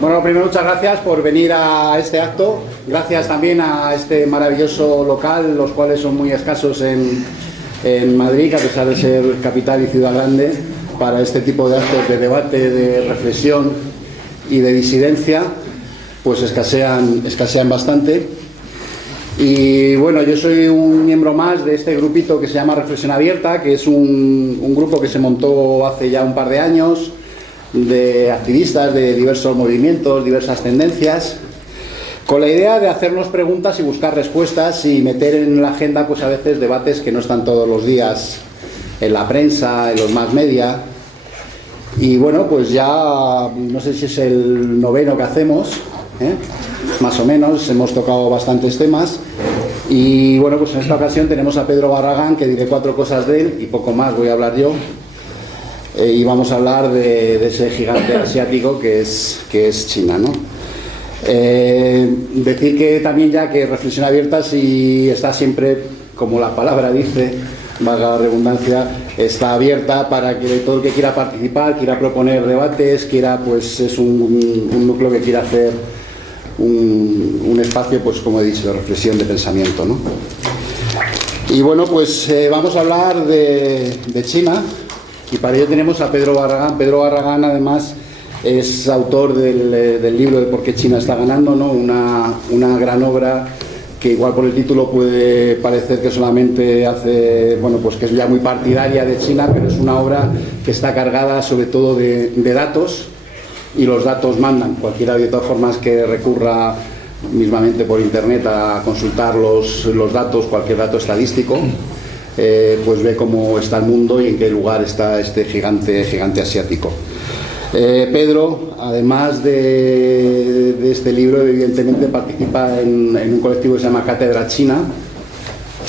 Bueno, primero muchas gracias por venir a este acto. Gracias también a este maravilloso local, los cuales son muy escasos en Madrid, a pesar de ser capital y ciudad grande, para este tipo de actos de debate, de reflexión y de disidencia, pues escasean bastante. Y bueno, yo soy un miembro más de este grupito que se llama Reflexión Abierta, que es un grupo que se montó hace ya un par de años, de activistas de diversos movimientos, diversas tendencias, con la idea de hacernos preguntas y buscar respuestas y meter en la agenda pues a veces debates que no están todos los días en la prensa, en los mass media. Y bueno, pues ya no sé si es el 9º que hacemos, más o menos, hemos tocado bastantes temas. Y bueno, pues en esta ocasión tenemos a Pedro Barragán, que diré 4 cosas de él y poco más voy a hablar yo. Y vamos a hablar de ese gigante asiático que es China, ¿no? Decir que también ya que Reflexión Abierta, si está siempre, como la palabra dice, valga la redundancia, está abierta para que todo el que quiera participar, quiera proponer debates, pues es un núcleo que quiera hacer un espacio, pues como he dicho, de reflexión, de pensamiento, ¿no? Y bueno, pues vamos a hablar de China. Y para ello tenemos a Pedro Barragán. Pedro Barragán, además, es autor del libro de Por qué China está ganando, ¿no? Una gran obra que igual por el título puede parecer que solamente hace, bueno, pues que es ya muy partidaria de China, pero es una obra que está cargada sobre todo de datos, y los datos mandan. Cualquiera, de todas formas, que recurra mismamente por internet a consultar los datos, cualquier dato estadístico, pues ve cómo está el mundo y en qué lugar está este gigante asiático. Pedro, además de este libro, evidentemente participa en un colectivo que se llama Cátedra China,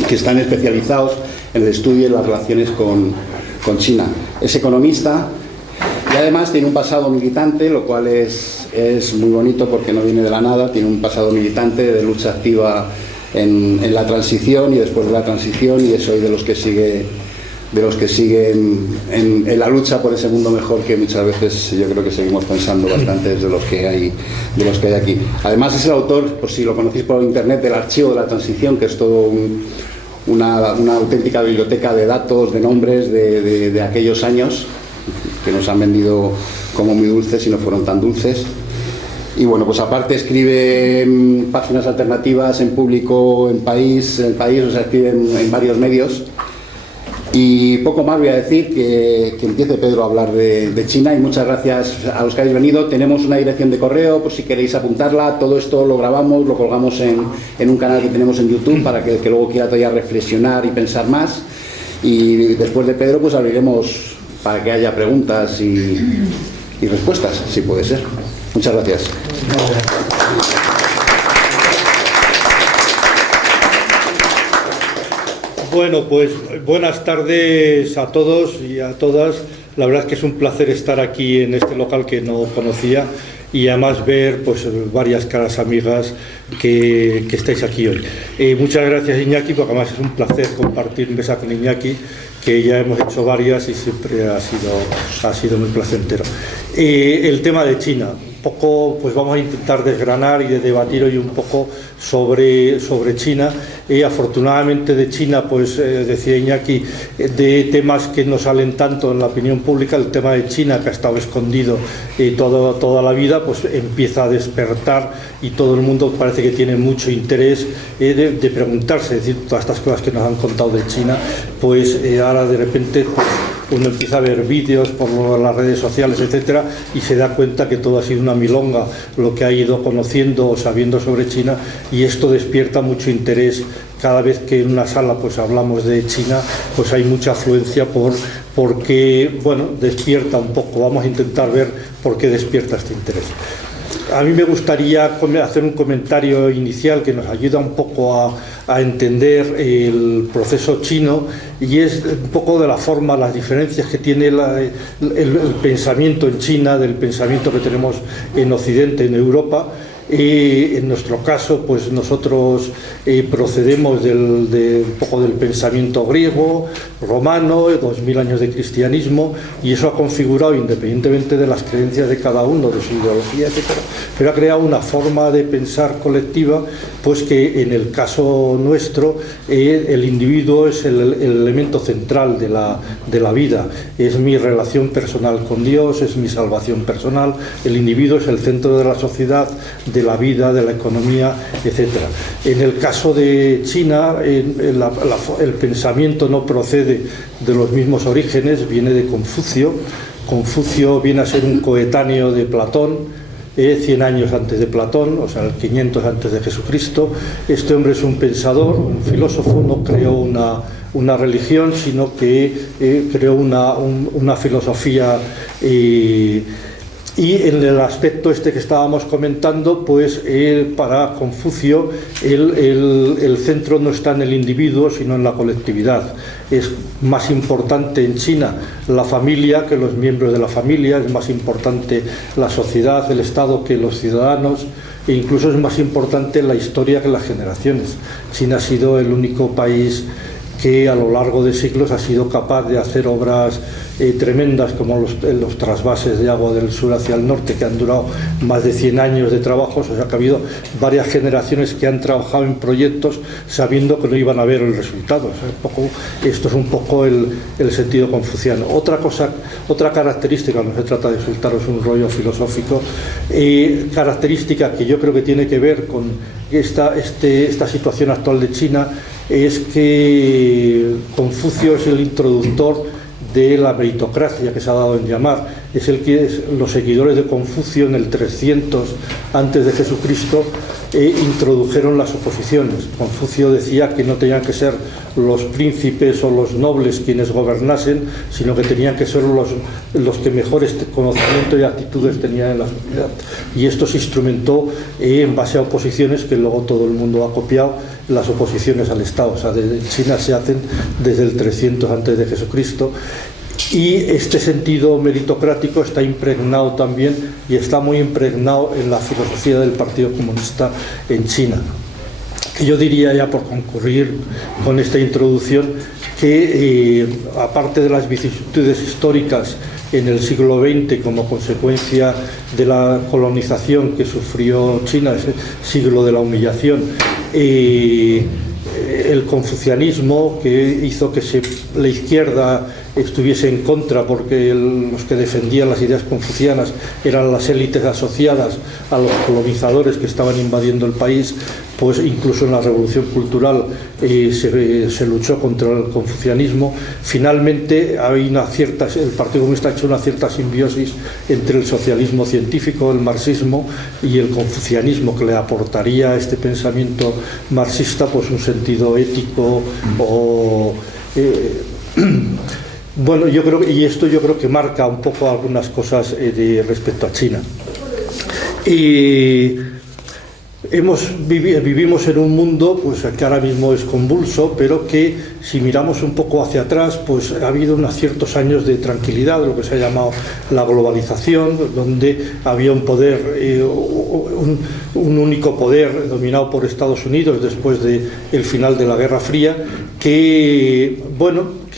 que están especializados en el estudio de las relaciones con China. Es economista y además tiene un pasado militante, lo cual es muy bonito porque no viene de la nada. Tiene un pasado militante de lucha activa en la transición y después de la transición, y soy de los que siguen en la lucha por ese mundo mejor que muchas veces yo creo que seguimos pensando bastantes de los que hay aquí. Además es el autor, por si lo conocéis por internet, del Archivo de la Transición, que es todo una auténtica biblioteca de datos, de nombres de aquellos años que nos han vendido como muy dulces y no fueron tan dulces. Y bueno, pues aparte escribe en páginas alternativas, en Público, en País, o sea, escribe en varios medios. Y poco más voy a decir, que empiece Pedro a hablar de China. Y muchas gracias a los que habéis venido. Tenemos una dirección de correo, por si queréis apuntarla. Todo esto lo grabamos, lo colgamos en un canal que tenemos en YouTube para que luego quiera todavía reflexionar y pensar más. Y después de Pedro, pues abriremos para que haya preguntas y respuestas, si puede ser. Muchas gracias. Bueno, pues buenas tardes a todos y a todas. La verdad es que es un placer estar aquí en este local que no conocía, y además ver pues varias caras amigas que estáis aquí hoy. Muchas gracias, Iñaki, porque además es un placer compartir mesa con Iñaki, que ya hemos hecho varias y siempre ha sido muy placentero. El tema de China, poco pues vamos a intentar desgranar y de debatir hoy un poco sobre China. Afortunadamente de China, pues decía Iñaki, de temas que no salen tanto en la opinión pública, el tema de China, que ha estado escondido toda la vida, pues empieza a despertar, y todo el mundo parece que tiene mucho interés de preguntarse, es decir, todas estas cosas que nos han contado de China, pues ahora de repente pues, uno empieza a ver vídeos por las redes sociales, etcétera, y se da cuenta que todo ha sido una milonga lo que ha ido conociendo o sabiendo sobre China, y esto despierta mucho interés. Cada vez que en una sala pues hablamos de China, pues hay mucha afluencia porque bueno, despierta un poco. Vamos a intentar ver por qué despierta este interés. A mí me gustaría hacer un comentario inicial que nos ayuda un poco a entender el proceso chino, y es un poco de la forma, las diferencias que tiene el pensamiento en China del pensamiento que tenemos en Occidente, en Europa. En nuestro caso, pues nosotros procedemos un poco del pensamiento griego, romano, 2000 años de cristianismo, y eso ha configurado, independientemente de las creencias de cada uno, de su ideología, etcétera, pero ha creado una forma de pensar colectiva, pues que en el caso nuestro el individuo es el elemento central de la vida, es mi relación personal con Dios, es mi salvación personal, el individuo es el centro de la sociedad, de la vida, de la economía, etcétera. En el caso de China, el pensamiento no procede de los mismos orígenes, viene de Confucio. Confucio viene a ser un coetáneo de Platón, 100 años antes de Platón, o sea, el 500 antes de Jesucristo. Este hombre es un pensador, un filósofo, no creó una religión, sino que creó una filosofía. Y en el aspecto este que estábamos comentando, pues para Confucio el centro no está en el individuo, sino en la colectividad. Es más importante en China la familia que los miembros de la familia, es más importante la sociedad, el Estado que los ciudadanos, e incluso es más importante la historia que las generaciones. China ha sido el único país que a lo largo de siglos ha sido capaz de hacer obras tremendas como los trasvases de agua del sur hacia el norte, que han durado más de 100 años de trabajos. O sea que ha habido varias generaciones que han trabajado en proyectos sabiendo que no iban a ver el resultado. O sea, esto es un poco el sentido confuciano. Otra característica, no se trata de soltaros un rollo filosófico, característica que yo creo que tiene que ver con esta situación actual de China, es que Confucio es el introductor de la meritocracia, que se ha dado en llamar. Es el que los seguidores de Confucio en el 300 antes de Jesucristo introdujeron las oposiciones. Confucio decía que no tenían que ser los príncipes o los nobles quienes gobernasen, sino que tenían que ser los que mejores conocimientos y actitudes tenían en la sociedad. Y esto se instrumentó en base a oposiciones que luego todo el mundo ha copiado, las oposiciones al Estado. O sea, en China se hacen desde el 300 antes de Jesucristo. Y este sentido meritocrático está impregnado también, y está muy impregnado en la filosofía del Partido Comunista en China. Que yo diría, ya por concluir con esta introducción, que aparte de las vicisitudes históricas en el siglo XX como consecuencia de la colonización que sufrió China, ese siglo de la humillación, el confucianismo, que hizo que la izquierda estuviese en contra, porque los que defendían las ideas confucianas eran las élites asociadas a los colonizadores que estaban invadiendo el país, pues incluso en la Revolución Cultural se luchó contra el confucianismo. Finalmente el Partido Comunista ha hecho una cierta simbiosis entre el socialismo científico, el marxismo, y el confucianismo, que le aportaría a este pensamiento marxista pues un sentido ético o bueno, yo creo que marca un poco algunas cosas respecto a China. Y vivimos en un mundo pues que ahora mismo es convulso, pero que si miramos un poco hacia atrás, pues ha habido unos ciertos años de tranquilidad, de lo que se ha llamado la globalización, donde había un poder, un único poder dominado por Estados Unidos después del final de la Guerra Fría, que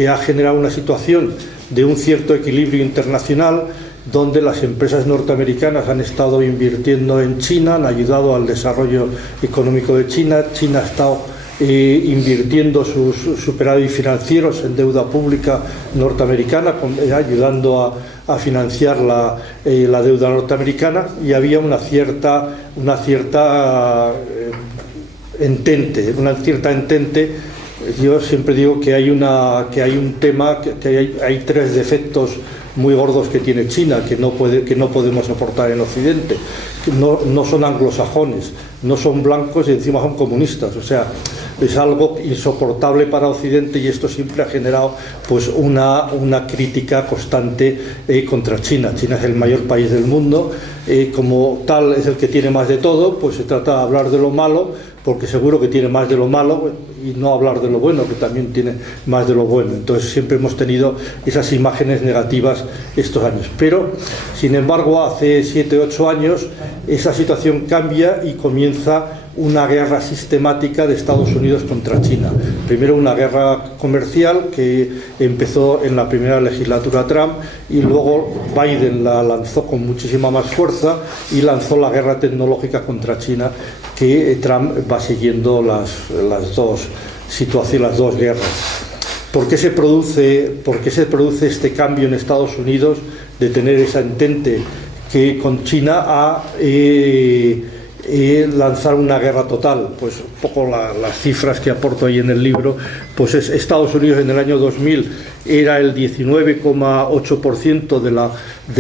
ha generado una situación de un cierto equilibrio internacional, donde las empresas norteamericanas han estado invirtiendo en China, han ayudado al desarrollo económico de China. China ha estado invirtiendo sus superávit financieros en deuda pública norteamericana, ayudando a financiar la deuda norteamericana, y había una cierta entente. Yo siempre digo que hay un tema, que hay tres defectos muy gordos que tiene China, que no podemos soportar en Occidente. No son anglosajones, no son blancos y encima son comunistas. O sea, es algo insoportable para Occidente, y esto siempre ha generado pues una crítica constante contra China. China es el mayor país del mundo, como tal es el que tiene más de todo, pues se trata de hablar de lo malo, porque seguro que tiene más de lo malo, y no hablar de lo bueno, que también tiene más de lo bueno. Entonces siempre hemos tenido esas imágenes negativas estos años. Pero, sin embargo, hace 7 u 8 años esa situación cambia y comienza una guerra sistemática de Estados Unidos contra China. Primero una guerra comercial que empezó en la primera legislatura Trump, y luego Biden la lanzó con muchísima más fuerza y lanzó la guerra tecnológica contra China, que Trump va siguiendo las dos situaciones, las dos guerras. ¿Por qué se produce este cambio en Estados Unidos de tener esa entente que con China a lanzar una guerra total? Pues un poco las cifras que aporto ahí en el libro. Pues Estados Unidos en el año 2000 era el 19,8% de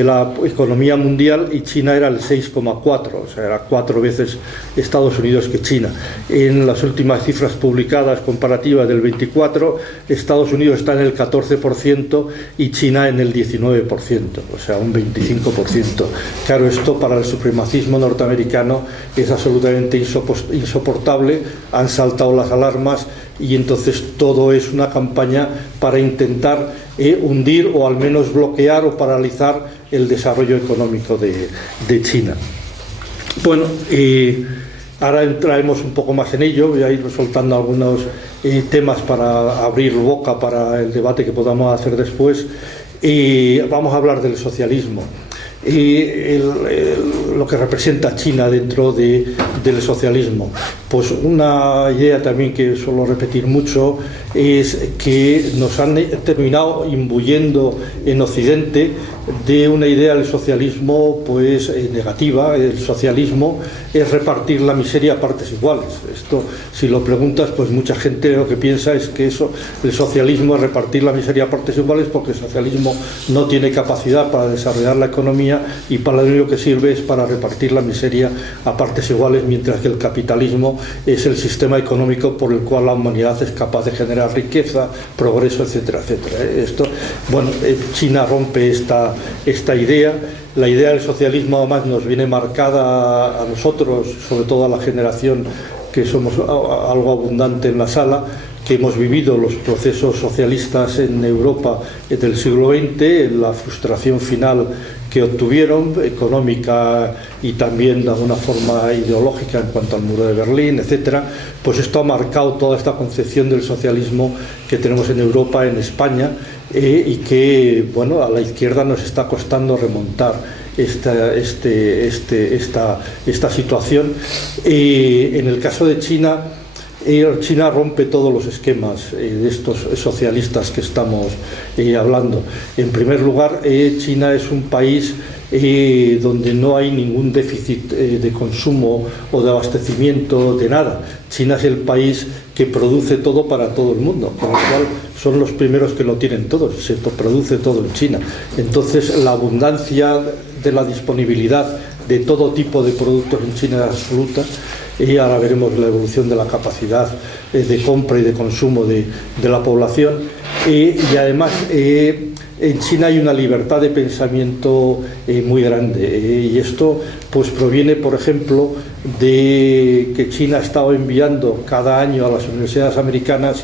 la economía mundial, y China era el 6,4%, o sea, era 4 veces Estados Unidos que China. En las últimas cifras publicadas comparativas del 24, Estados Unidos está en el 14% y China en el 19%, o sea, un 25%. Claro, esto para el supremacismo norteamericano es absolutamente insoportable, han saltado las alarmas, y entonces todo es una campaña para intentar hundir o al menos bloquear o paralizar el desarrollo económico de China. Bueno, ahora entraremos un poco más en ello, voy a ir soltando algunos temas para abrir boca para el debate que podamos hacer después. Vamos a hablar del socialismo. Lo que representa China dentro del socialismo. Pues una idea también que suelo repetir mucho es que nos han terminado imbuyendo en Occidente de una idea del socialismo pues negativa. El socialismo es repartir la miseria a partes iguales. Esto, si lo preguntas, pues mucha gente lo que piensa es que el socialismo es repartir la miseria a partes iguales, porque el socialismo no tiene capacidad para desarrollar la economía, y para lo único que sirve es para repartir la miseria a partes iguales, mientras que el capitalismo es el sistema económico por el cual la humanidad es capaz de generar riqueza, progreso, etcétera, etcétera. China rompe esta idea. La idea del socialismo además nos viene marcada a nosotros, sobre todo a la generación que somos algo abundante en la sala, que hemos vivido los procesos socialistas en Europa del siglo XX, la frustración final que obtuvieron, económica y también de alguna forma ideológica en cuanto al muro de Berlín, etcétera. Pues esto ha marcado toda esta concepción del socialismo que tenemos en Europa, en España, y que, bueno, a la izquierda nos está costando remontar esta situación. En el caso de China, China rompe todos los esquemas de estos socialistas que estamos hablando. En primer lugar, China es un país donde no hay ningún déficit de consumo o de abastecimiento de nada. China es el país que produce todo para todo el mundo, con lo cual son los primeros que lo tienen todo, se produce todo en China. Entonces la abundancia de la disponibilidad de todo tipo de productos en China es absoluta, y ahora veremos la evolución de la capacidad de compra y de consumo de la población, y además en China hay una libertad de pensamiento muy grande, y esto pues proviene, por ejemplo, de que China ha estado enviando cada año a las universidades americanas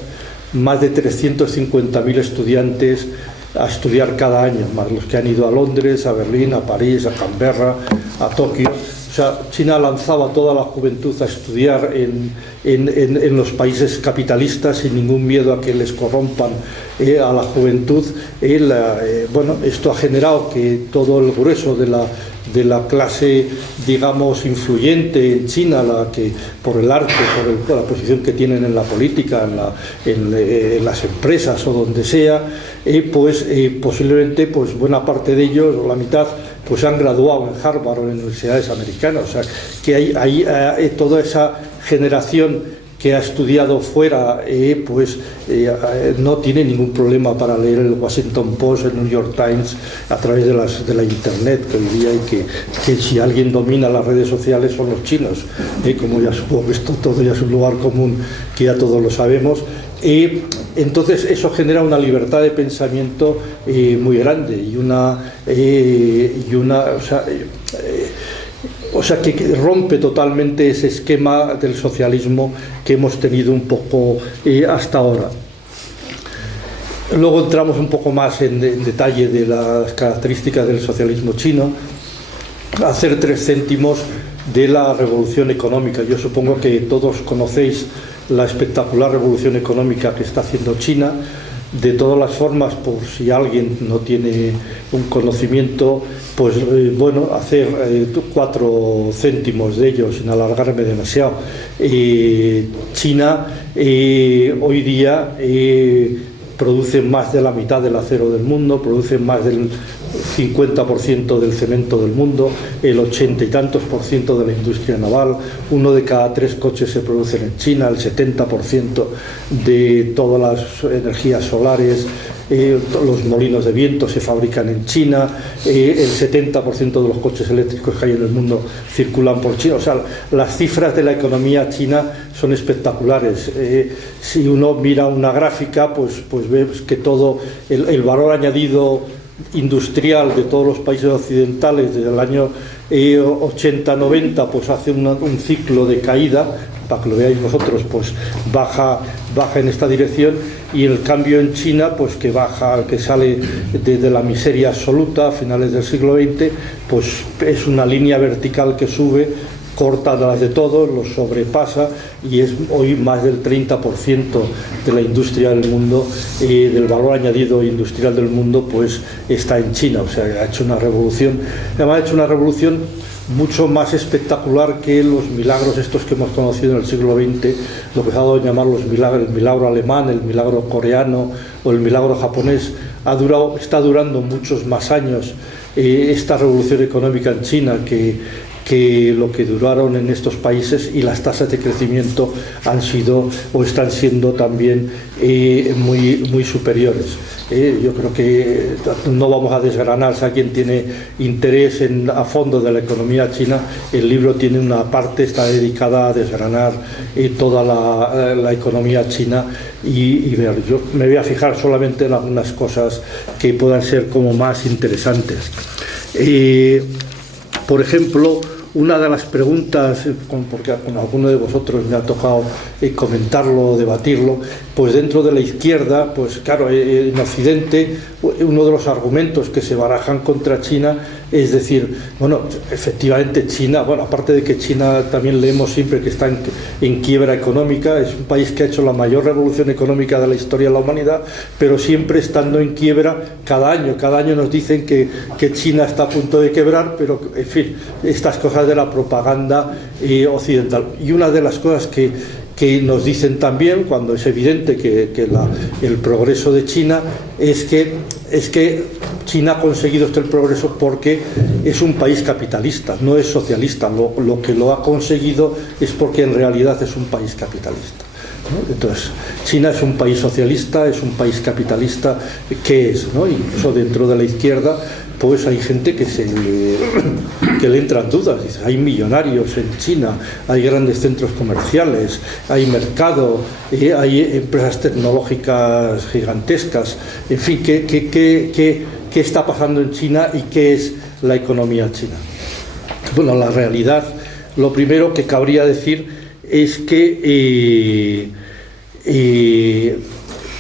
más de 350.000 estudiantes a estudiar cada año, más los que han ido a Londres, a Berlín, a París, a Canberra, a Tokio. O sea, China lanzaba a toda la juventud a estudiar en los países capitalistas sin ningún miedo a que les corrompan a la juventud. Esto ha generado que todo el grueso de la clase, digamos, influyente en China, la que por el arte, por la posición que tienen en la política, en las empresas o donde sea, posiblemente pues buena parte de ellos, o la mitad, pues han graduado en Harvard o en universidades americanas. O sea, que hay toda esa generación que ha estudiado fuera, no tiene ningún problema para leer el Washington Post, el New York Times, a través de la Internet, que hoy día que si alguien domina las redes sociales son los chinos, como ya supongo que esto todo ya es un lugar común, que ya todos lo sabemos. Entonces eso genera una libertad de pensamiento O sea, que rompe totalmente ese esquema del socialismo que hemos tenido un poco hasta ahora. Luego entramos un poco más en detalle de las características del socialismo chino. Hacer 3 céntimos de la revolución económica. Yo supongo que todos conocéis la espectacular revolución económica que está haciendo China. De todas las formas, por si alguien no tiene un conocimiento, pues bueno, hacer 4 céntimos de ellos sin alargarme demasiado. China hoy día produce más de la mitad del acero del mundo, produce más del 50% del cemento del mundo, el 80 y tantos por ciento de la industria naval, 1 de cada 3 coches se producen en China, el 70% de todas las energías solares, los molinos de viento se fabrican en China, el 70% de los coches eléctricos que hay en el mundo circulan por China. O sea, las cifras de la economía china son espectaculares. Si uno mira una gráfica, pues ves que todo el valor añadido industrial de todos los países occidentales desde el año 80-90 pues hace un ciclo de caída, para que lo veáis vosotros, pues baja en esta dirección, y el cambio en China, pues que baja, que sale de la miseria absoluta a finales del siglo XX, pues es una línea vertical que sube, corta las de todos, los sobrepasa, y es hoy más del 30% de la industria del mundo, del valor añadido industrial del mundo, pues está en China. O sea, ha hecho una revolución, además ha hecho una revolución mucho más espectacular que los milagros estos que hemos conocido en el siglo XX, lo que se ha dado a llamar los milagros, el milagro alemán, el milagro coreano o el milagro japonés. Está durando muchos más años esta revolución económica en China que lo que duraron en estos países, y las tasas de crecimiento han sido o están siendo también muy superiores. Yo creo que no vamos a desgranar. Si alguien tiene interés a fondo de la economía china, el libro tiene una parte, está dedicada a desgranar toda la economía china y ver. Yo me voy a fijar solamente en algunas cosas que puedan ser como más interesantes. Por ejemplo, una de las preguntas, porque con alguno de vosotros me ha tocado comentarlo, debatirlo, pues dentro de la izquierda, pues claro, en Occidente, uno de los argumentos que se barajan contra China es decir, bueno, efectivamente China, bueno, aparte de que China también leemos siempre que está en quiebra económica, es un país que ha hecho la mayor revolución económica de la historia de la humanidad, pero siempre estando en quiebra cada año nos dicen que China está a punto de quebrar, pero en fin, estas cosas de la propaganda occidental. Y una de las cosas que nos dicen también, cuando es evidente que el progreso de China, es que China ha conseguido el progreso porque es un país capitalista, no es socialista. Lo que lo ha conseguido es porque en realidad es un país capitalista, ¿no? Entonces, China es un país socialista, es un país capitalista. ¿Qué es, no? Incluso dentro de la izquierda, pues hay gente que le entran dudas. Dice, hay millonarios en China, hay grandes centros comerciales, hay mercado, hay empresas tecnológicas gigantescas. En fin, ¿qué está pasando en China y qué es la economía china? Bueno, la realidad, lo primero que cabría decir es que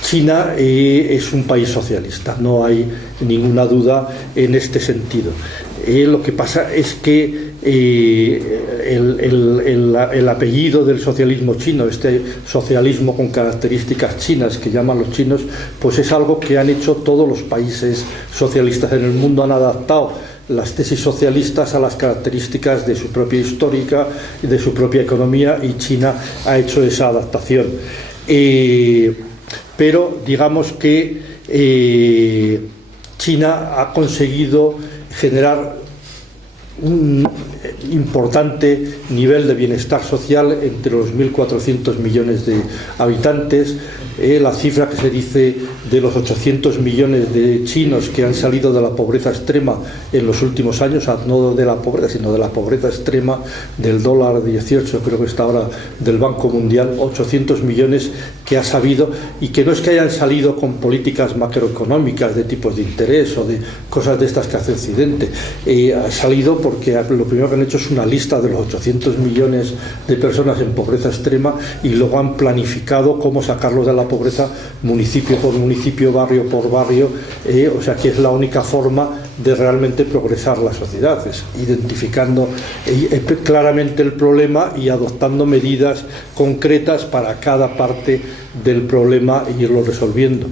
China es un país socialista, no hay ninguna duda en este sentido. Lo que pasa es que el apellido del socialismo chino, este socialismo con características chinas que llaman los chinos, pues es algo que han hecho todos los países socialistas en el mundo, han adaptado las tesis socialistas a las características de su propia histórica y de su propia economía, y China ha hecho esa adaptación. Pero digamos que China ha conseguido generar un importante nivel de bienestar social entre los 1.400 millones de habitantes. La cifra que se dice de los 800 millones de chinos que han salido de la pobreza extrema en los últimos años, no de la pobreza, sino de la pobreza extrema del dólar 18, creo que está ahora, del Banco Mundial, 800 millones que ha sabido, y que no es que hayan salido con políticas macroeconómicas de tipos de interés o de cosas de estas que hace Occidente, ha salido porque lo primero que han hecho es una lista de los 800 millones de personas en pobreza extrema y luego han planificado cómo sacarlos de la pobreza municipio por municipio, barrio por barrio, o sea que es la única forma de realmente progresar la sociedad, es identificando claramente el problema y adoptando medidas concretas para cada parte del problema e irlo resolviendo.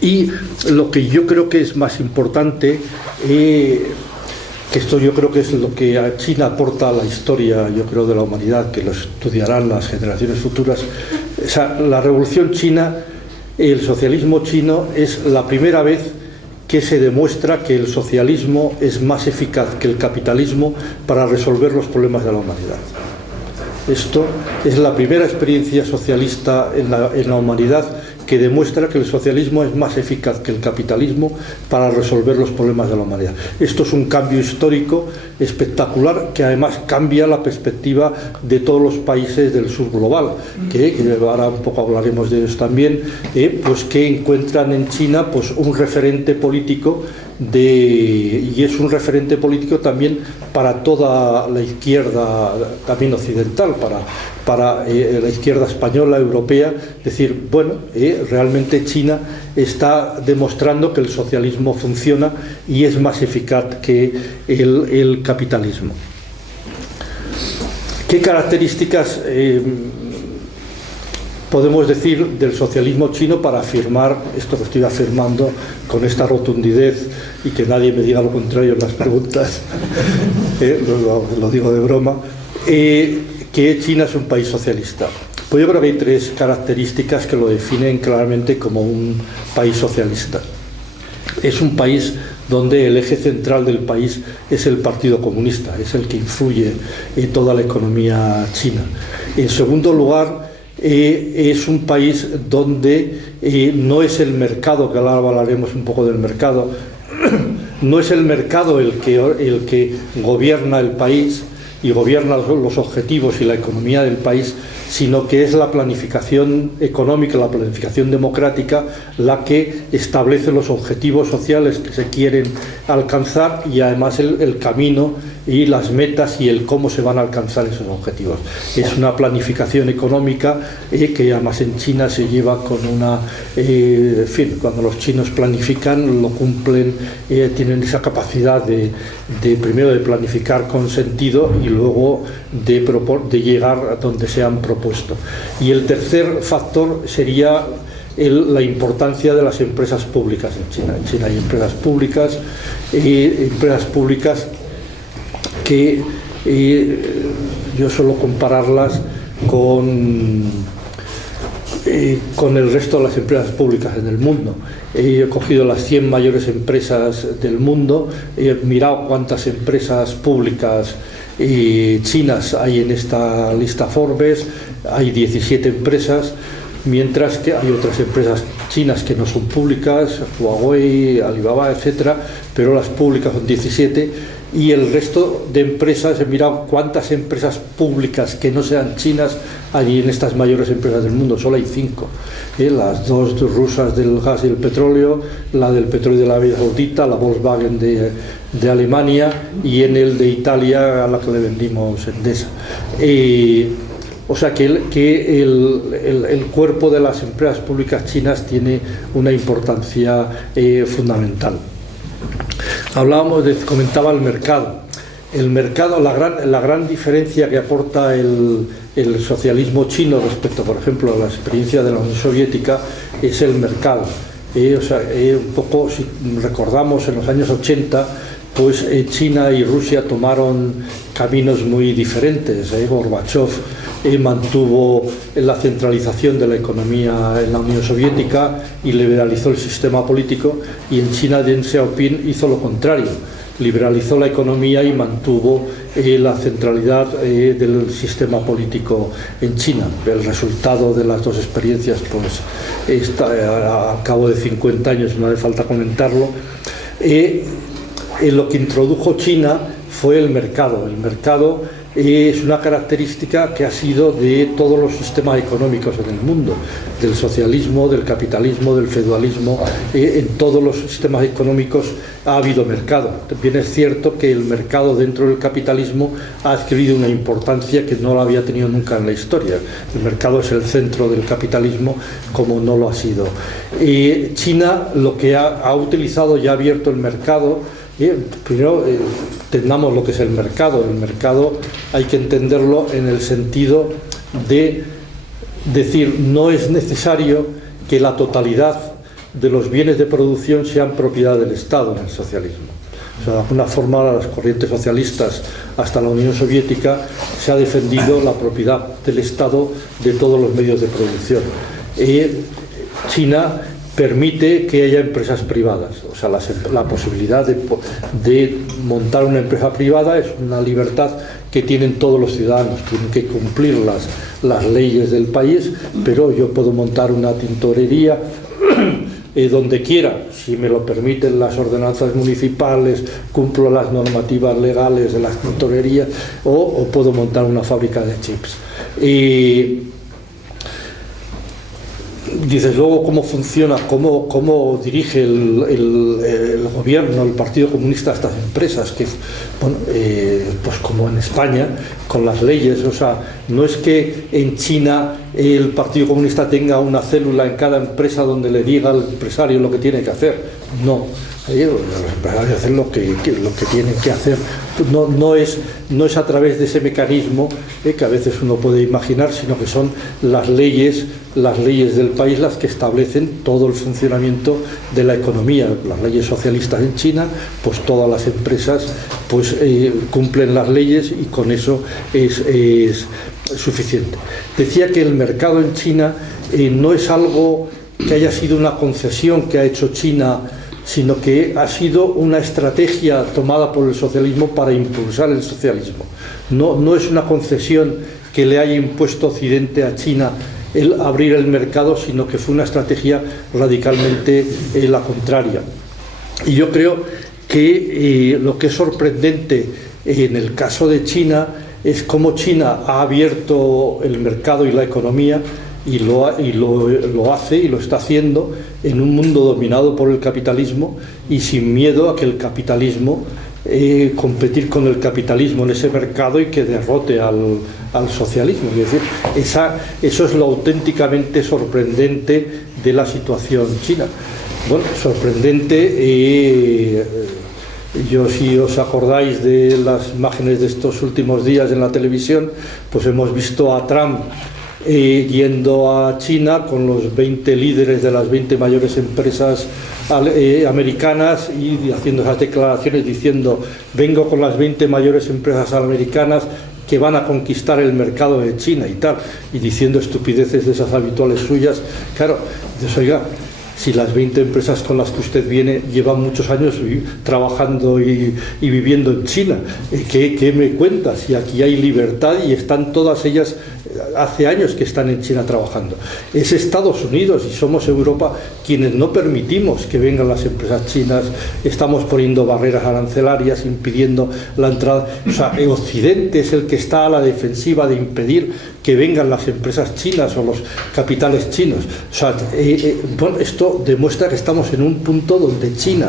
Y lo que yo creo que es más importante, que esto yo creo que es lo que a China aporta a la historia, yo creo, de la humanidad, que lo estudiarán las generaciones futuras. O sea, la revolución china, el socialismo chino, es la primera vez que se demuestra que el socialismo es más eficaz que el capitalismo para resolver los problemas de la humanidad. Esto es la primera experiencia socialista en la humanidad que demuestra que el socialismo es más eficaz que el capitalismo para resolver los problemas de la humanidad. Esto es un cambio histórico espectacular que además cambia la perspectiva de todos los países del sur global, que ahora un poco hablaremos de ellos también, pues que encuentran en China pues un referente político y es un referente político también para toda la izquierda también occidental, para la izquierda española, europea, decir, bueno, realmente China está demostrando que el socialismo funciona y es más eficaz que el capitalismo. ¿Qué características podemos decir del socialismo chino para afirmar esto que estoy afirmando con esta rotundidez y que nadie me diga lo contrario en las preguntas? Lo digo de broma. Que China es un país socialista. Pues yo creo que hay tres características que lo definen claramente como un país socialista. Es un país donde el eje central del país es el Partido Comunista, es el que influye en toda la economía china. En segundo lugar, es un país donde no es el mercado, que ahora hablaremos un poco del mercado, no es el mercado el que gobierna el país y gobierna los objetivos y la economía del país, sino que es la planificación económica, la planificación democrática, la que establece los objetivos sociales que se quieren alcanzar y además el camino y las metas y el cómo se van a alcanzar esos objetivos. Es una planificación económica que además en China se lleva con una... en fin, cuando los chinos planifican, lo cumplen, tienen esa capacidad primero de planificar con sentido y luego de llegar a donde se han propuesto. Y el tercer factor sería la importancia de las empresas públicas en China. En China hay empresas públicas que yo suelo compararlas con el resto de las empresas públicas en el mundo. He cogido las 100 mayores empresas del mundo, he mirado cuántas empresas públicas chinas hay en esta lista Forbes, hay 17 empresas, mientras que hay otras empresas chinas que no son públicas, Huawei, Alibaba, etcétera, pero las públicas son 17. Y el resto de empresas, he mirado cuántas empresas públicas que no sean chinas hay en estas mayores empresas del mundo, solo hay 5. Las dos rusas del gas y el petróleo, la del petróleo de la Arabia Saudita, la Volkswagen de Alemania y en el de Italia a la que le vendimos Endesa. O sea que el cuerpo de las empresas públicas chinas tiene una importancia fundamental. Comentaba el mercado. El mercado, la gran diferencia que aporta el socialismo chino respecto, por ejemplo, a la experiencia de la Unión Soviética es el mercado. Un poco, si recordamos, en los años 80, pues China y Rusia tomaron caminos muy diferentes. Gorbachov mantuvo la centralización de la economía en la Unión Soviética y liberalizó el sistema político, y en China Deng Xiaoping hizo lo contrario, liberalizó la economía y mantuvo la centralidad del sistema político en China. El resultado de las dos experiencias pues está a cabo de 50 años, no hace falta comentarlo. Lo que introdujo China fue el mercado. El mercado es una característica que ha sido de todos los sistemas económicos en el mundo, del socialismo, del capitalismo, del feudalismo. En todos los sistemas económicos ha habido mercado. También es cierto que el mercado dentro del capitalismo ha adquirido una importancia que no la había tenido nunca en la historia. El mercado es el centro del capitalismo, como no lo ha sido. China lo que ha utilizado y ha abierto el mercado. Primero entendamos lo que es el mercado. El mercado hay que entenderlo en el sentido de decir, no es necesario que la totalidad de los bienes de producción sean propiedad del Estado en el socialismo. O sea, de alguna forma las corrientes socialistas hasta la Unión Soviética se ha defendido la propiedad del Estado de todos los medios de producción. China permite que haya empresas privadas, o sea, la posibilidad de montar una empresa privada es una libertad que tienen todos los ciudadanos. Tienen que cumplir las leyes del país, pero yo puedo montar una tintorería donde quiera, si me lo permiten las ordenanzas municipales, cumplo las normativas legales de las tintorerías, o puedo montar una fábrica de chips. Dices luego cómo funciona, cómo dirige el gobierno, el Partido Comunista a estas empresas, que bueno, pues como en España, con las leyes. O sea, no es que en China el Partido Comunista tenga una célula en cada empresa donde le diga al empresario lo que tiene que hacer. No, los empresarios hacen lo que tienen que hacer. No es a través de ese mecanismo que a veces uno puede imaginar, sino que son las leyes del país las que establecen todo el funcionamiento de la economía. Las leyes socialistas en China, pues todas las empresas pues cumplen las leyes y con eso es suficiente. Decía que el mercado en China no es algo que haya sido una concesión que ha hecho China, sino que ha sido una estrategia tomada por el socialismo para impulsar el socialismo. No es una concesión que le haya impuesto Occidente a China el abrir el mercado, sino que fue una estrategia radicalmente la contraria. Y yo creo que lo que es sorprendente en el caso de China es cómo China ha abierto el mercado y la economía, y lo hace y lo está haciendo en un mundo dominado por el capitalismo y sin miedo a que el capitalismo competir con el capitalismo en ese mercado y que derrote al socialismo. Es decir, eso es lo auténticamente sorprendente de la situación china. Bueno, sorprendente. Yo, si os acordáis de las imágenes de estos últimos días en la televisión, pues hemos visto a Trump yendo a China con los 20 líderes de las 20 mayores empresas americanas y haciendo esas declaraciones diciendo: vengo con las 20 mayores empresas americanas que van a conquistar el mercado de China y tal, y diciendo estupideces de esas habituales suyas. Claro, dices, oiga, si las 20 empresas con las que usted viene llevan muchos años trabajando y viviendo en China, ¿qué me cuenta? Si aquí hay libertad y están todas ellas hace años que están en China trabajando. Es Estados Unidos y somos Europa quienes no permitimos que vengan las empresas chinas, estamos poniendo barreras arancelarias, impidiendo la entrada. O sea, el Occidente es el que está a la defensiva de impedir que vengan las empresas chinas o los capitales chinos. O sea, bueno, esto demuestra que estamos en un punto donde China,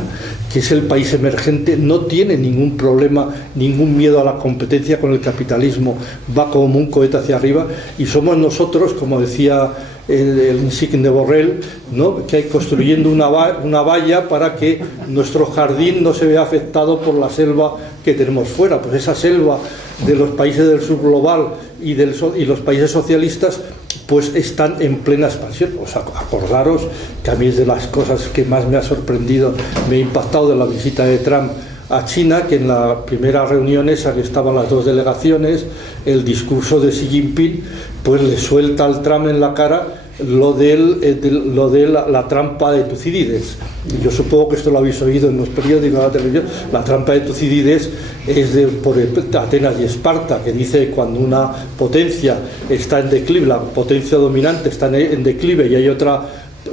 que es el país emergente, no tiene ningún problema, ningún miedo a la competencia con el capitalismo, va como un cohete hacia arriba, y somos nosotros, como decía el insigne de Borrell, ¿no?, que hay construyendo una valla para que nuestro jardín no se vea afectado por la selva que tenemos fuera. Pues esa selva de los países del sur global y los países socialistas pues están en plena expansión. O sea, acordaros que a mí es de las cosas que más me ha sorprendido, me ha impactado de la visita de Trump a China, que en la primera reunión esa que estaban las dos delegaciones, el discurso de Xi Jinping pues le suelta al Trump en la cara lo de la trampa de Tucídides. Yo supongo que esto lo habéis oído en los periódicos, en la televisión. La trampa de Tucídides es por Atenas y Esparta, que dice cuando una potencia está en declive, la potencia dominante está en declive y hay otra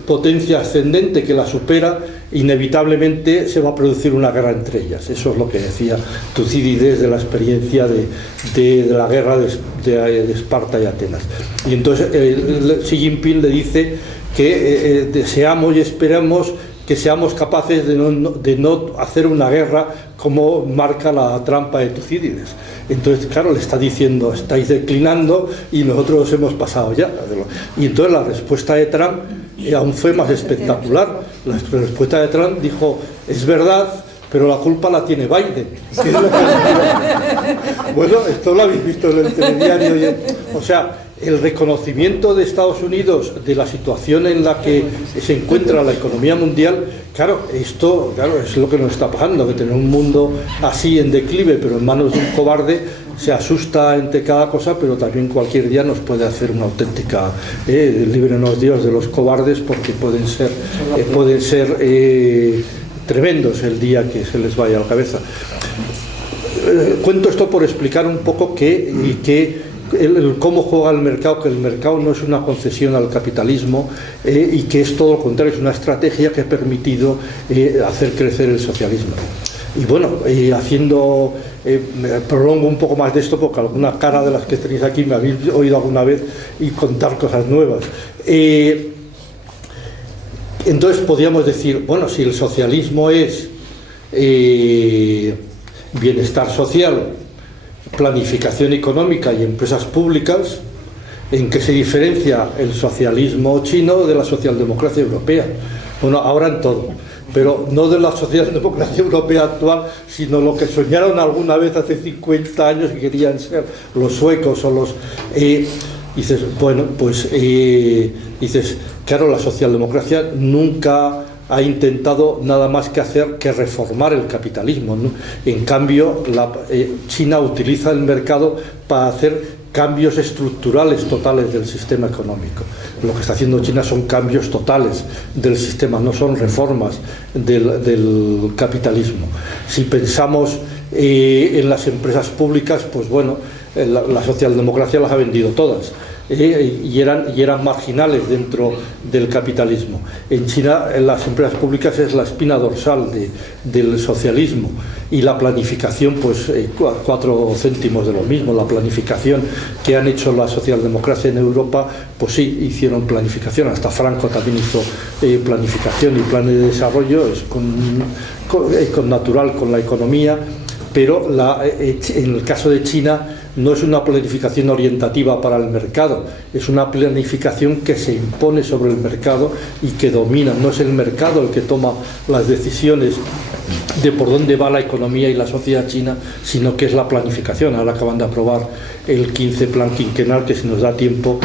potencia ascendente que la supera, inevitablemente se va a producir una guerra entre ellas. Eso es lo que decía Tucídides de la experiencia de la guerra de Esparta y Atenas. Y entonces Xi Jinping le dice que deseamos y esperamos que seamos capaces de no hacer una guerra como marca la trampa de Tucídides. Entonces, claro, le está diciendo, estáis declinando y nosotros hemos pasado ya. Y entonces la respuesta de Trump aún fue más espectacular. La respuesta de Trump dijo, es verdad, pero la culpa la tiene Biden. Bueno, esto lo habéis visto en el telediario. O sea, el reconocimiento de Estados Unidos de la situación en la que se encuentra la economía mundial, claro, esto es lo que nos está pasando, que tener un mundo así en declive, pero en manos de un cobarde, se asusta entre cada cosa, pero también cualquier día nos puede hacer una auténtica, líbrenos Dios de los cobardes, porque pueden ser tremendos el día que se les vaya a la cabeza. Cuento esto por explicar un poco cómo juega el mercado, que el mercado no es una concesión al capitalismo y que es todo lo contrario, es una estrategia que ha permitido hacer crecer el socialismo. Y bueno, me prolongo un poco más de esto porque alguna cara de las que tenéis aquí me habéis oído alguna vez y contar cosas nuevas. Entonces podríamos decir, bueno, si el socialismo es bienestar social, planificación económica y empresas públicas, ¿en qué se diferencia el socialismo chino de la socialdemocracia europea? Bueno, ahora en todo, pero no de la socialdemocracia europea actual, sino lo que soñaron alguna vez hace 50 años que querían ser los suecos o los... dices, bueno, pues dices, claro, la socialdemocracia nunca ha intentado nada más que hacer que reformar el capitalismo, ¿no? En cambio, China utiliza el mercado para hacer cambios estructurales totales del sistema económico. Lo que está haciendo China son cambios totales del sistema, no son reformas del capitalismo. Si pensamos en las empresas públicas, pues bueno, la socialdemocracia las ha vendido todas. Y eran marginales dentro del capitalismo. En China, las empresas públicas es la espina dorsal del socialismo, y la planificación, pues 4 céntimos de lo mismo. La planificación que han hecho la socialdemocracia en Europa, pues sí, hicieron planificación. Hasta Franco también hizo planificación y planes de desarrollo, es con natural con la economía. Pero en el caso de China no es una planificación orientativa para el mercado, es una planificación que se impone sobre el mercado y que domina. No es el mercado el que toma las decisiones de por dónde va la economía y la sociedad china, sino que es la planificación. Ahora acaban de aprobar el 15 plan quinquenal, que si nos da tiempo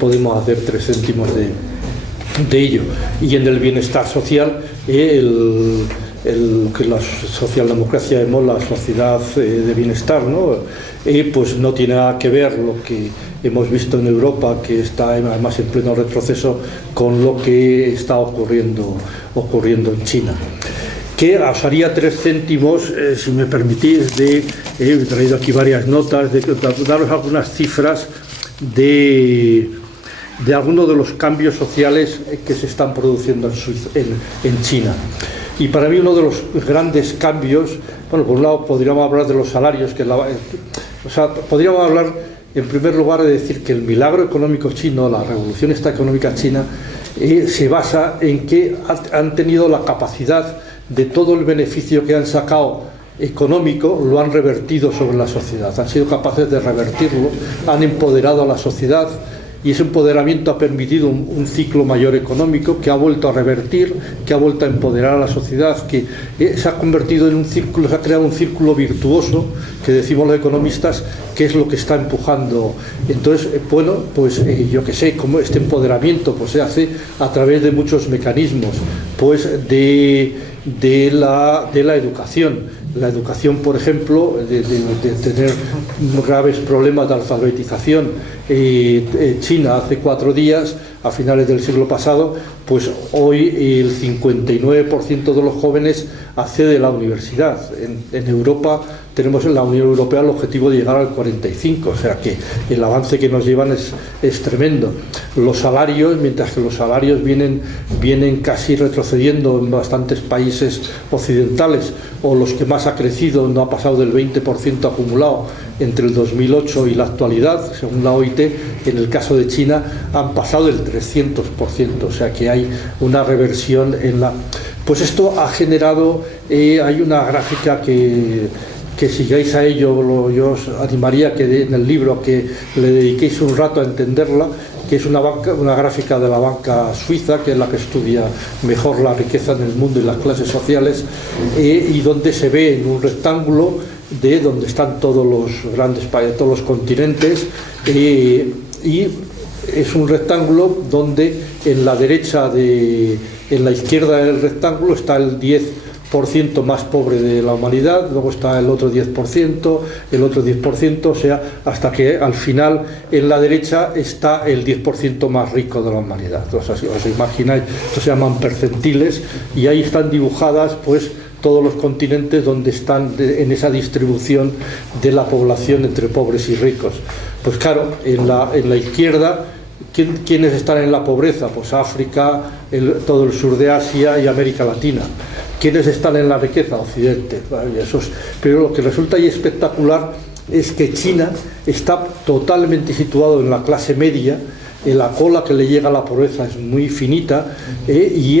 podemos hacer 3 céntimos de ello. Y en el bienestar social, que la socialdemocracia llamó la sociedad de bienestar, ¿no? Pues no tiene nada que ver lo que hemos visto en Europa, que está además en pleno retroceso, con lo que está ocurriendo en China. Que os haría 3 céntimos, si me permitís, he traído aquí varias notas, de daros algunas cifras de algunos de los cambios sociales que se están produciendo en China. Y para mí uno de los grandes cambios, bueno, por un lado podríamos hablar de los salarios, podríamos hablar en primer lugar de decir que el milagro económico chino, la revolución económica china, se basa en que han tenido la capacidad de todo el beneficio que han sacado económico, lo han revertido sobre la sociedad, han sido capaces de revertirlo, han empoderado a la sociedad. Y ese empoderamiento ha permitido un ciclo mayor económico que ha vuelto a revertir, que ha vuelto a empoderar a la sociedad, que se ha convertido en un círculo, se ha creado un círculo virtuoso, que decimos los economistas, que es lo que está empujando. Entonces, bueno, pues yo que sé, como este empoderamiento pues se hace a través de muchos mecanismos, pues de la educación. La educación, por ejemplo, de tener graves problemas de alfabetización. China hace 4 días, a finales del siglo pasado, pues hoy el 59% de los jóvenes accede a la universidad. En Europa tenemos en la Unión Europea el objetivo de llegar al 45%, o sea que el avance que nos llevan es tremendo. Los salarios, mientras que los salarios vienen casi retrocediendo en bastantes países occidentales, o los que más ha crecido no ha pasado del 20% acumulado entre el 2008 y la actualidad, según la OIT, en el caso de China han pasado el 300%, o sea que hay una reversión en la... Pues esto ha generado, hay una gráfica que sigáis a ello, yo os animaría que en el libro que le dediquéis un rato a entenderla, que es una gráfica de la banca suiza, que es la que estudia mejor la riqueza en el mundo y las clases sociales, y donde se ve en un rectángulo de donde están todos los grandes países, todos los continentes, y es un rectángulo donde en la derecha, en la izquierda del rectángulo está el 10% más pobre de la humanidad, luego está el otro 10%, el otro 10%, o sea, hasta que al final en la derecha está el 10% más rico de la humanidad. Entonces, os imagináis, esto se llaman percentiles, y ahí están dibujadas pues todos los continentes donde están en esa distribución de la población entre pobres y ricos. Pues claro, en la izquierda, ¿quiénes están en la pobreza? Pues África, todo el sur de Asia y América Latina. ¿Quiénes están en la riqueza? Occidente. Pero lo que resulta ahí espectacular es que China está totalmente situado en la clase media. La cola que le llega a la pobreza es muy finita, y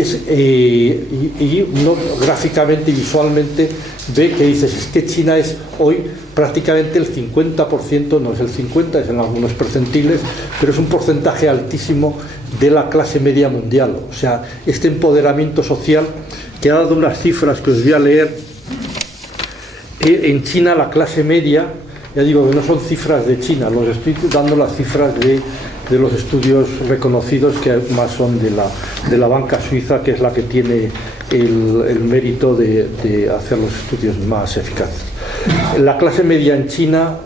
uno gráficamente y visualmente ve que dices, es que China es hoy prácticamente el 50%, no es el 50%, es en algunos percentiles, pero es un porcentaje altísimo de la clase media mundial. O sea, este empoderamiento social que ha dado unas cifras que os voy a leer. En China la clase media, ya digo que no son cifras de China, los estoy dando las cifras de los estudios reconocidos, que más son de la banca suiza, que es la que tiene el mérito de hacer los estudios más eficaces. La clase media en China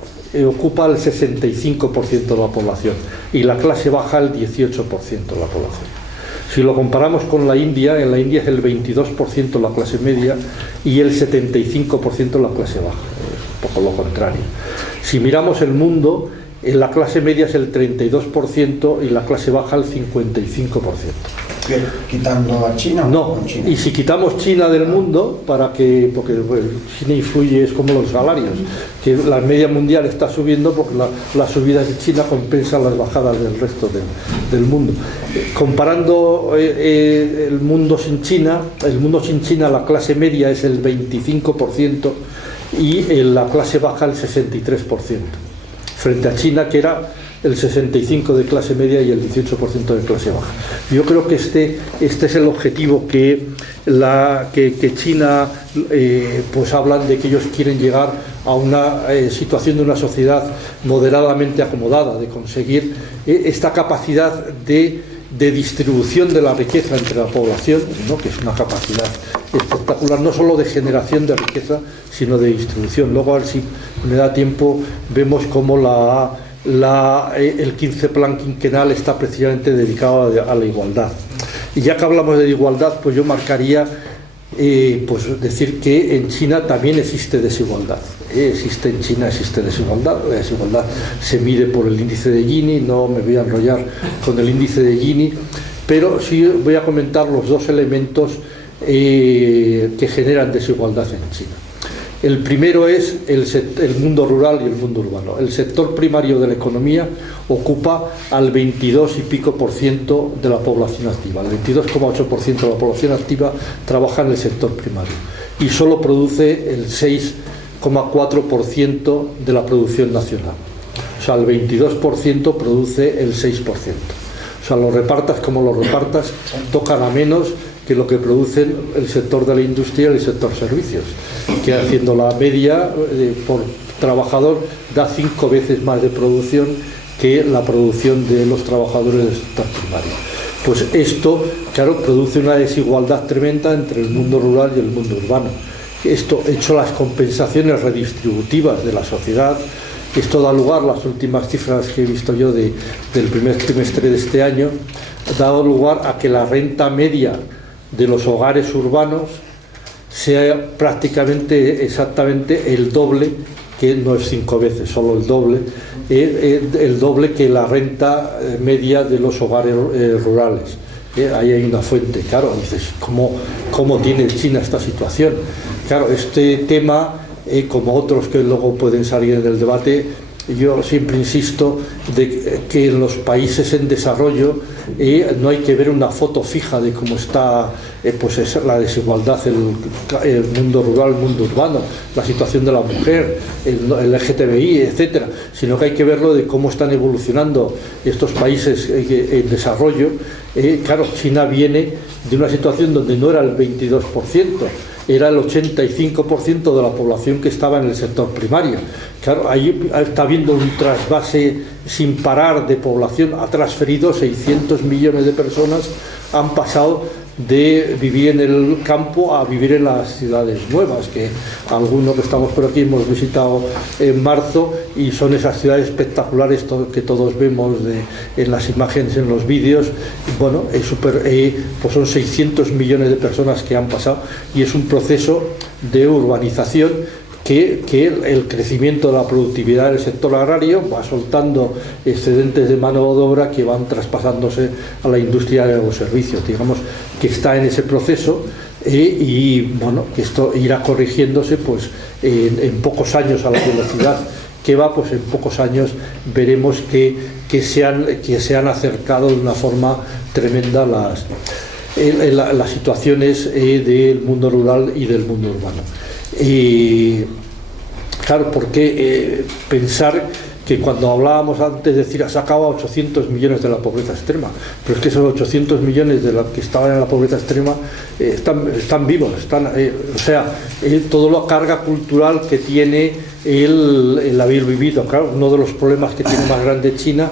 ocupa el 65% de la población y la clase baja el 18% de la población. Si lo comparamos con la India, en la India es el 22% la clase media y el 75% la clase baja, es un poco lo contrario. Si miramos el mundo, en la clase media es el 32% y la clase baja el 55%. ¿Quitando a China? No, China. Y si quitamos China del mundo, porque China influye, es como los salarios, que la media mundial está subiendo porque las subidas de China compensan las bajadas del resto del mundo. Comparando el mundo sin China, la clase media es el 25% y en la clase baja el 63%. Frente a China, que era el 65% de clase media y el 18% de clase baja. Yo creo que este es el objetivo que China, pues hablan de que ellos quieren llegar a una situación de una sociedad moderadamente acomodada, de conseguir esta capacidad de distribución de la riqueza entre la población, ¿no? Que es una capacidad espectacular, no solo de generación de riqueza, sino de distribución. Luego, a ver si me da tiempo, vemos cómo el 15 plan quinquenal está precisamente dedicado a la igualdad. Y ya que hablamos de igualdad, pues yo marcaría pues decir que en China también existe desigualdad. En China existe desigualdad. La desigualdad se mide por el índice de Gini, no me voy a enrollar con el índice de Gini, pero sí voy a comentar los dos elementos que generan desigualdad en China. El primero es el mundo rural y el mundo urbano. El sector primario de la economía ocupa al 22 y pico % de la población activa. El 22,8% de la población activa trabaja en el sector primario y solo produce el 6,4% de la producción nacional. O sea, el 22% produce el 6%. O sea, lo repartas como lo repartas, tocan a menos que lo que producen el sector de la industria y el sector servicios, que haciendo la media por trabajador da 5 veces más de producción que la producción de los trabajadores del sector primario. Pues esto, claro, produce una desigualdad tremenda entre el mundo rural y el mundo urbano. Esto, hecho las compensaciones redistributivas de la sociedad, Esto da lugar, las últimas cifras que he visto yo del primer trimestre de este año, ha dado lugar a que la renta media de los hogares urbanos sea prácticamente exactamente el doble, que no es 5 veces, solo el doble que la renta media de los hogares rurales. Ahí hay una fuente, claro, dices, ¿cómo tiene China esta situación? Claro, este tema, como otros que luego pueden salir del debate, yo siempre insisto de que en los países en desarrollo no hay que ver una foto fija de cómo está pues la desigualdad, el mundo rural, el mundo urbano, la situación de la mujer, el LGTBI, etcétera, sino que hay que verlo de cómo están evolucionando estos países en desarrollo. Claro, China viene de una situación donde no era el 22%, era el 85% de la población que estaba en el sector primario. Claro, ahí está habiendo un trasvase sin parar de población, ha transferido 600 millones de personas, han pasado de vivir en el campo a vivir en las ciudades nuevas, que algunos que estamos por aquí hemos visitado en marzo, y son esas ciudades espectaculares que todos vemos en las imágenes, en los vídeos. Bueno, pues son 600 millones de personas que han pasado, y es un proceso de urbanización que el crecimiento de la productividad del sector agrario va soltando excedentes de mano de obra que van traspasándose a la industria de los servicios. Digamos que está en ese proceso, y bueno, que esto irá corrigiéndose pues en pocos años, a la velocidad que va, pues en pocos años veremos que se han acercado de una forma tremenda las situaciones del mundo rural y del mundo urbano. Y claro, porque pensar que cuando hablábamos antes, decir, ha sacado a 800 millones de la pobreza extrema, pero es que esos 800 millones de los que estaban en la pobreza extrema están vivos, o sea, toda la carga cultural que tiene el haber vivido. Claro, uno de los problemas que tiene más grande China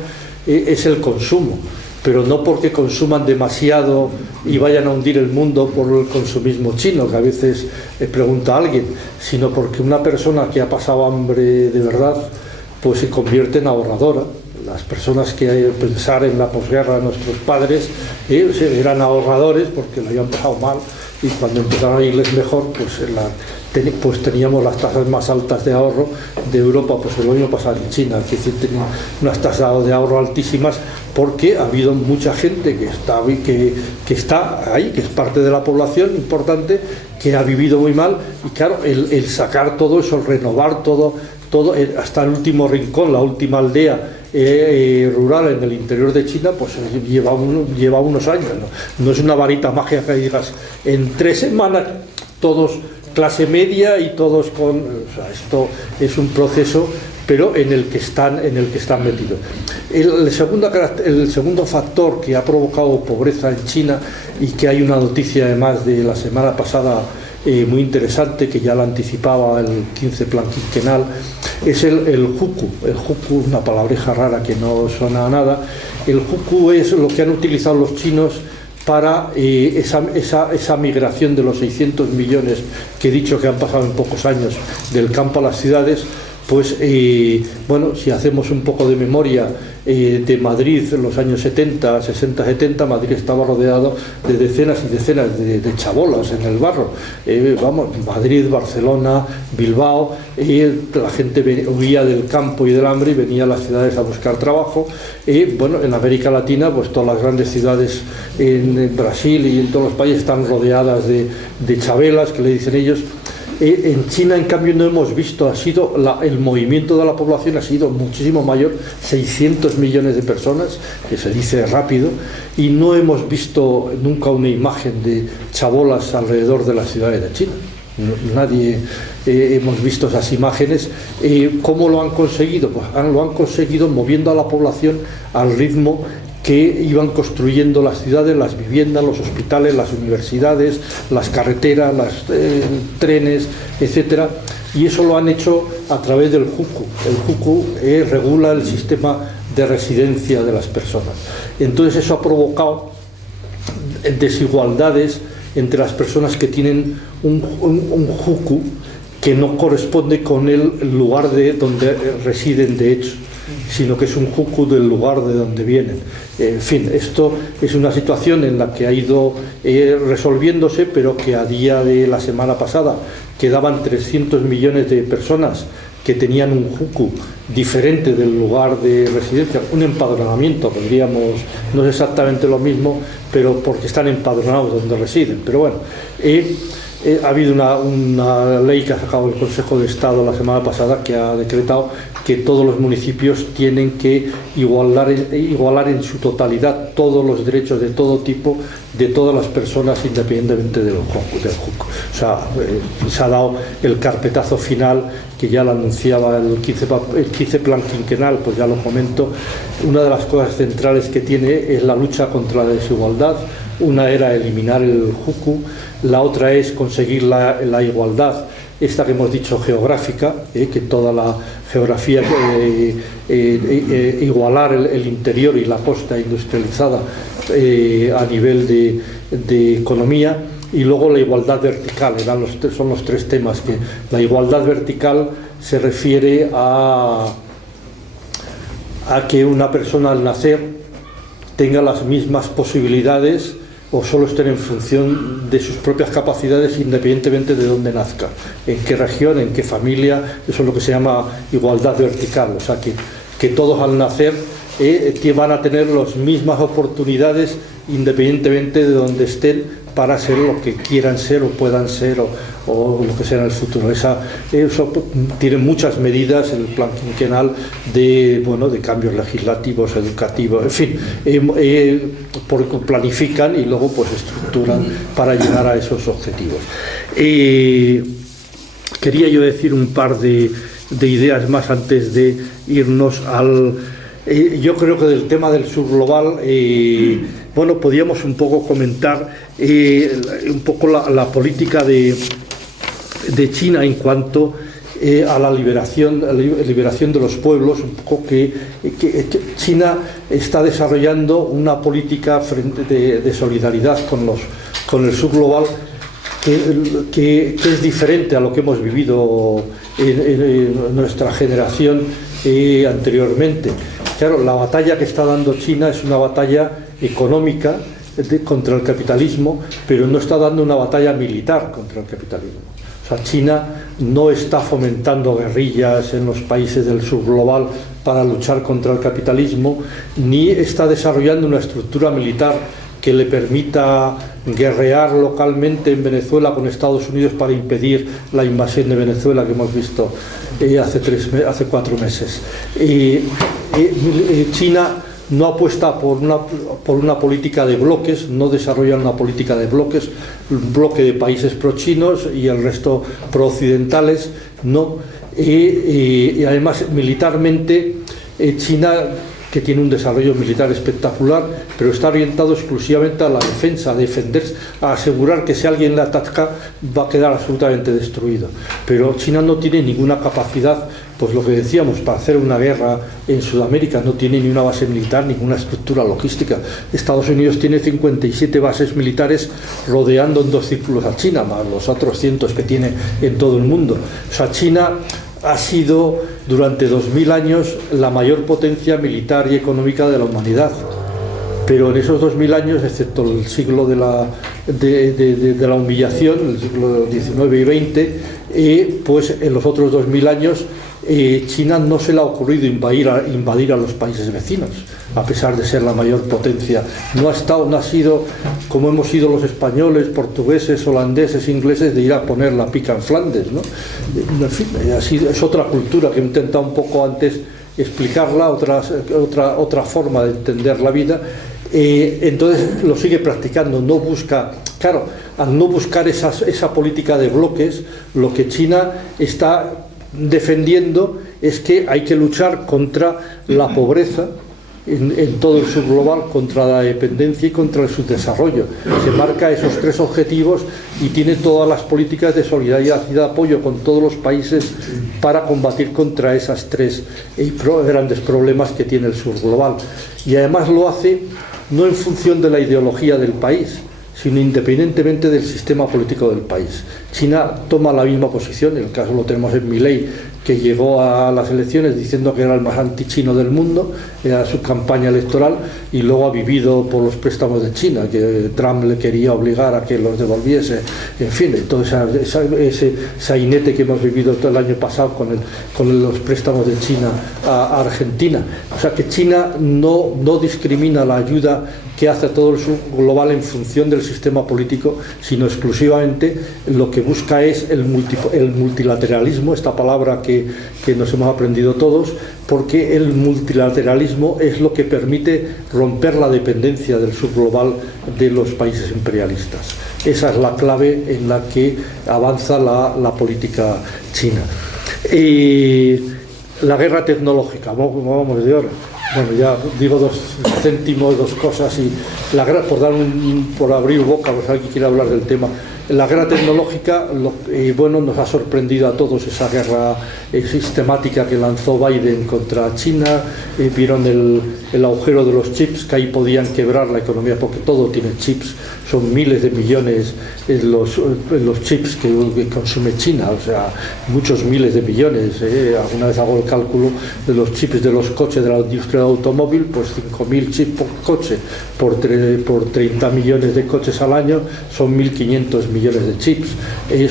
es el consumo, pero no porque consuman demasiado y vayan a hundir el mundo por el consumismo chino, que a veces pregunta a alguien, sino porque una persona que ha pasado hambre de verdad, pues se convierte en ahorradora. Las personas que pensar en la posguerra, nuestros padres eran ahorradores porque lo habían pasado mal, y cuando empezaron a irles mejor, pues teníamos las tasas más altas de ahorro de Europa. Pues lo mismo pasa en China, que tenían unas tasas de ahorro altísimas, porque ha habido mucha gente que está ahí, que es parte de la población importante, que ha vivido muy mal, y claro, el sacar todo eso, el renovar todo hasta el último rincón, la última aldea rural en el interior de China, pues lleva unos años, no es una varita mágica que digas en 3 semanas todos clase media y todos con... O sea, esto es un proceso, pero en el que están metidos. El segundo factor que ha provocado pobreza en China, y que hay una noticia además de la semana pasada muy interesante, que ya la anticipaba el 15 plan quinquenal, es el huku. El huku, una palabreja rara que no suena a nada. El huku es lo que han utilizado los chinos para esa migración de los 600 millones que he dicho que han pasado en pocos años del campo a las ciudades. Pues bueno, si hacemos un poco de memoria de Madrid en los años 60-70, Madrid estaba rodeado de decenas y decenas de chabolas en el barro. Madrid, Barcelona, Bilbao, la gente huía del campo y del hambre y venía a las ciudades a buscar trabajo. Bueno, en América Latina, pues todas las grandes ciudades en Brasil y en todos los países están rodeadas de chabelas, que le dicen ellos. En China, en cambio, no hemos visto, el movimiento de la población ha sido muchísimo mayor, 600 millones de personas, que se dice rápido, y no hemos visto nunca una imagen de chabolas alrededor de las ciudades de China. Nadie hemos visto esas imágenes. ¿Cómo lo han conseguido? Pues lo han conseguido moviendo a la población al ritmo que iban construyendo las ciudades, las viviendas, los hospitales, las universidades, las carreteras, los trenes, etcétera, y eso lo han hecho a través del huku. El huku regula el sistema de residencia de las personas. Entonces eso ha provocado desigualdades entre las personas que tienen un huku, que no corresponde con el lugar de donde residen de hecho, sino que es un huku del lugar de donde vienen. En fin, esto es una situación en la que ha ido resolviéndose, pero que a día de la semana pasada quedaban 300 millones de personas que tenían un huku diferente del lugar de residencia, un empadronamiento, podríamos, no es exactamente lo mismo, pero porque están empadronados donde residen. Pero bueno, ha habido una ley que ha sacado el Consejo de Estado la semana pasada que ha decretado que todos los municipios tienen que igualar en su totalidad todos los derechos de todo tipo de todas las personas independientemente del huku. O sea, se ha dado el carpetazo final que ya lo anunciaba el 15 plan quinquenal, pues ya lo comento. Una de las cosas centrales que tiene es la lucha contra la desigualdad. Una era eliminar el huku, la otra es conseguir la igualdad, esta que hemos dicho geográfica, que toda la geografía, igualar el interior y la costa industrializada a nivel de economía, y luego la igualdad vertical. Son los tres temas. Que la igualdad vertical se refiere a que una persona al nacer tenga las mismas posibilidades o solo estén en función de sus propias capacidades independientemente de dónde nazca, en qué región, en qué familia. Eso es lo que se llama igualdad vertical. O sea, que todos al nacer van a tener las mismas oportunidades independientemente de dónde estén, para ser lo que quieran ser o puedan ser o lo que sea en el futuro. Eso tiene muchas medidas en el plan quinquenal de cambios legislativos, educativos, en fin, porque planifican y luego pues estructuran para llegar a esos objetivos. Quería yo decir un par de ideas más antes de irnos al... yo creo que del tema del sur global, podíamos un poco comentar un poco la política de China en cuanto a la liberación de los pueblos, un poco que China está desarrollando una política de solidaridad con el sur global que es diferente a lo que hemos vivido en nuestra generación anteriormente. Claro, la batalla que está dando China es una batalla económica contra el capitalismo, pero no está dando una batalla militar contra el capitalismo. O sea, China no está fomentando guerrillas en los países del sur global para luchar contra el capitalismo, ni está desarrollando una estructura militar que le permita guerrear localmente en Venezuela con Estados Unidos para impedir la invasión de Venezuela que hemos visto hace 4 meses. China no apuesta por una política de bloques, no desarrolla una política de bloques, un bloque de países pro-chinos y el resto pro-occidentales, no. Y además, militarmente, China, que tiene un desarrollo militar espectacular, pero está orientado exclusivamente a la defensa, a defenderse, a asegurar que si alguien le ataca va a quedar absolutamente destruido. Pero China no tiene ninguna capacidad, pues lo que decíamos, para hacer una guerra en Sudamérica. No tiene ni una base militar, ninguna estructura logística. Estados Unidos tiene 57 bases militares rodeando en 2 círculos a China, más los otros cientos que tiene en todo el mundo. O sea, China ha sido durante 2000 años la mayor potencia militar y económica de la humanidad, pero en esos 2000 años, excepto el siglo de la humillación, el siglo XIX y XX, pues en los otros 2000 años China no se le ha ocurrido invadir a los países vecinos, a pesar de ser la mayor potencia. No ha sido como hemos sido los españoles, portugueses, holandeses, ingleses, de ir a poner la pica en Flandes, ¿no? En fin, es otra cultura que he intentado un poco antes explicarla, otra forma de entender la vida. Entonces lo sigue practicando, no busca, claro, al no buscar esa política de bloques, lo que China está defendiendo es que hay que luchar contra la pobreza en todo el sur global, contra la dependencia y contra el subdesarrollo. Se marca esos 3 objetivos y tiene todas las políticas de solidaridad y de apoyo con todos los países para combatir contra esas 3 grandes problemas que tiene el sur global. Y además lo hace no en función de la ideología del país, sino independientemente del sistema político del país. China toma la misma posición, en el caso lo tenemos en Milei, que llegó a las elecciones diciendo que era el más antichino del mundo, era su campaña electoral, y luego ha vivido por los préstamos de China, que Trump le quería obligar a que los devolviese, en fin, todo ese sainete que hemos vivido todo el año pasado con los préstamos de China a Argentina. O sea que China no discrimina la ayuda que hace a todo el sur global en función del sistema político, sino exclusivamente lo que busca es el multilateralismo, esta palabra que nos hemos aprendido todos, porque el multilateralismo es lo que permite romper la dependencia del sur global de los países imperialistas. Esa es la clave en la que avanza la política china. La guerra tecnológica, vamos de ahora. Bueno, ya digo 2 céntimos, 2 cosas, y la guerra, por abrir boca, pues alguien quiere hablar del tema. La guerra tecnológica, bueno, nos ha sorprendido a todos esa guerra sistemática que lanzó Biden contra China. Vieron el agujero de los chips, que ahí podían quebrar la economía, porque todo tiene chips, son miles de millones los chips que consume China, o sea, muchos miles de millones. Alguna vez hago el cálculo de los chips de los coches de la industria del automóvil, pues 5.000 chips por coche, por 30 millones de coches al año, son 1.500 millones de chips,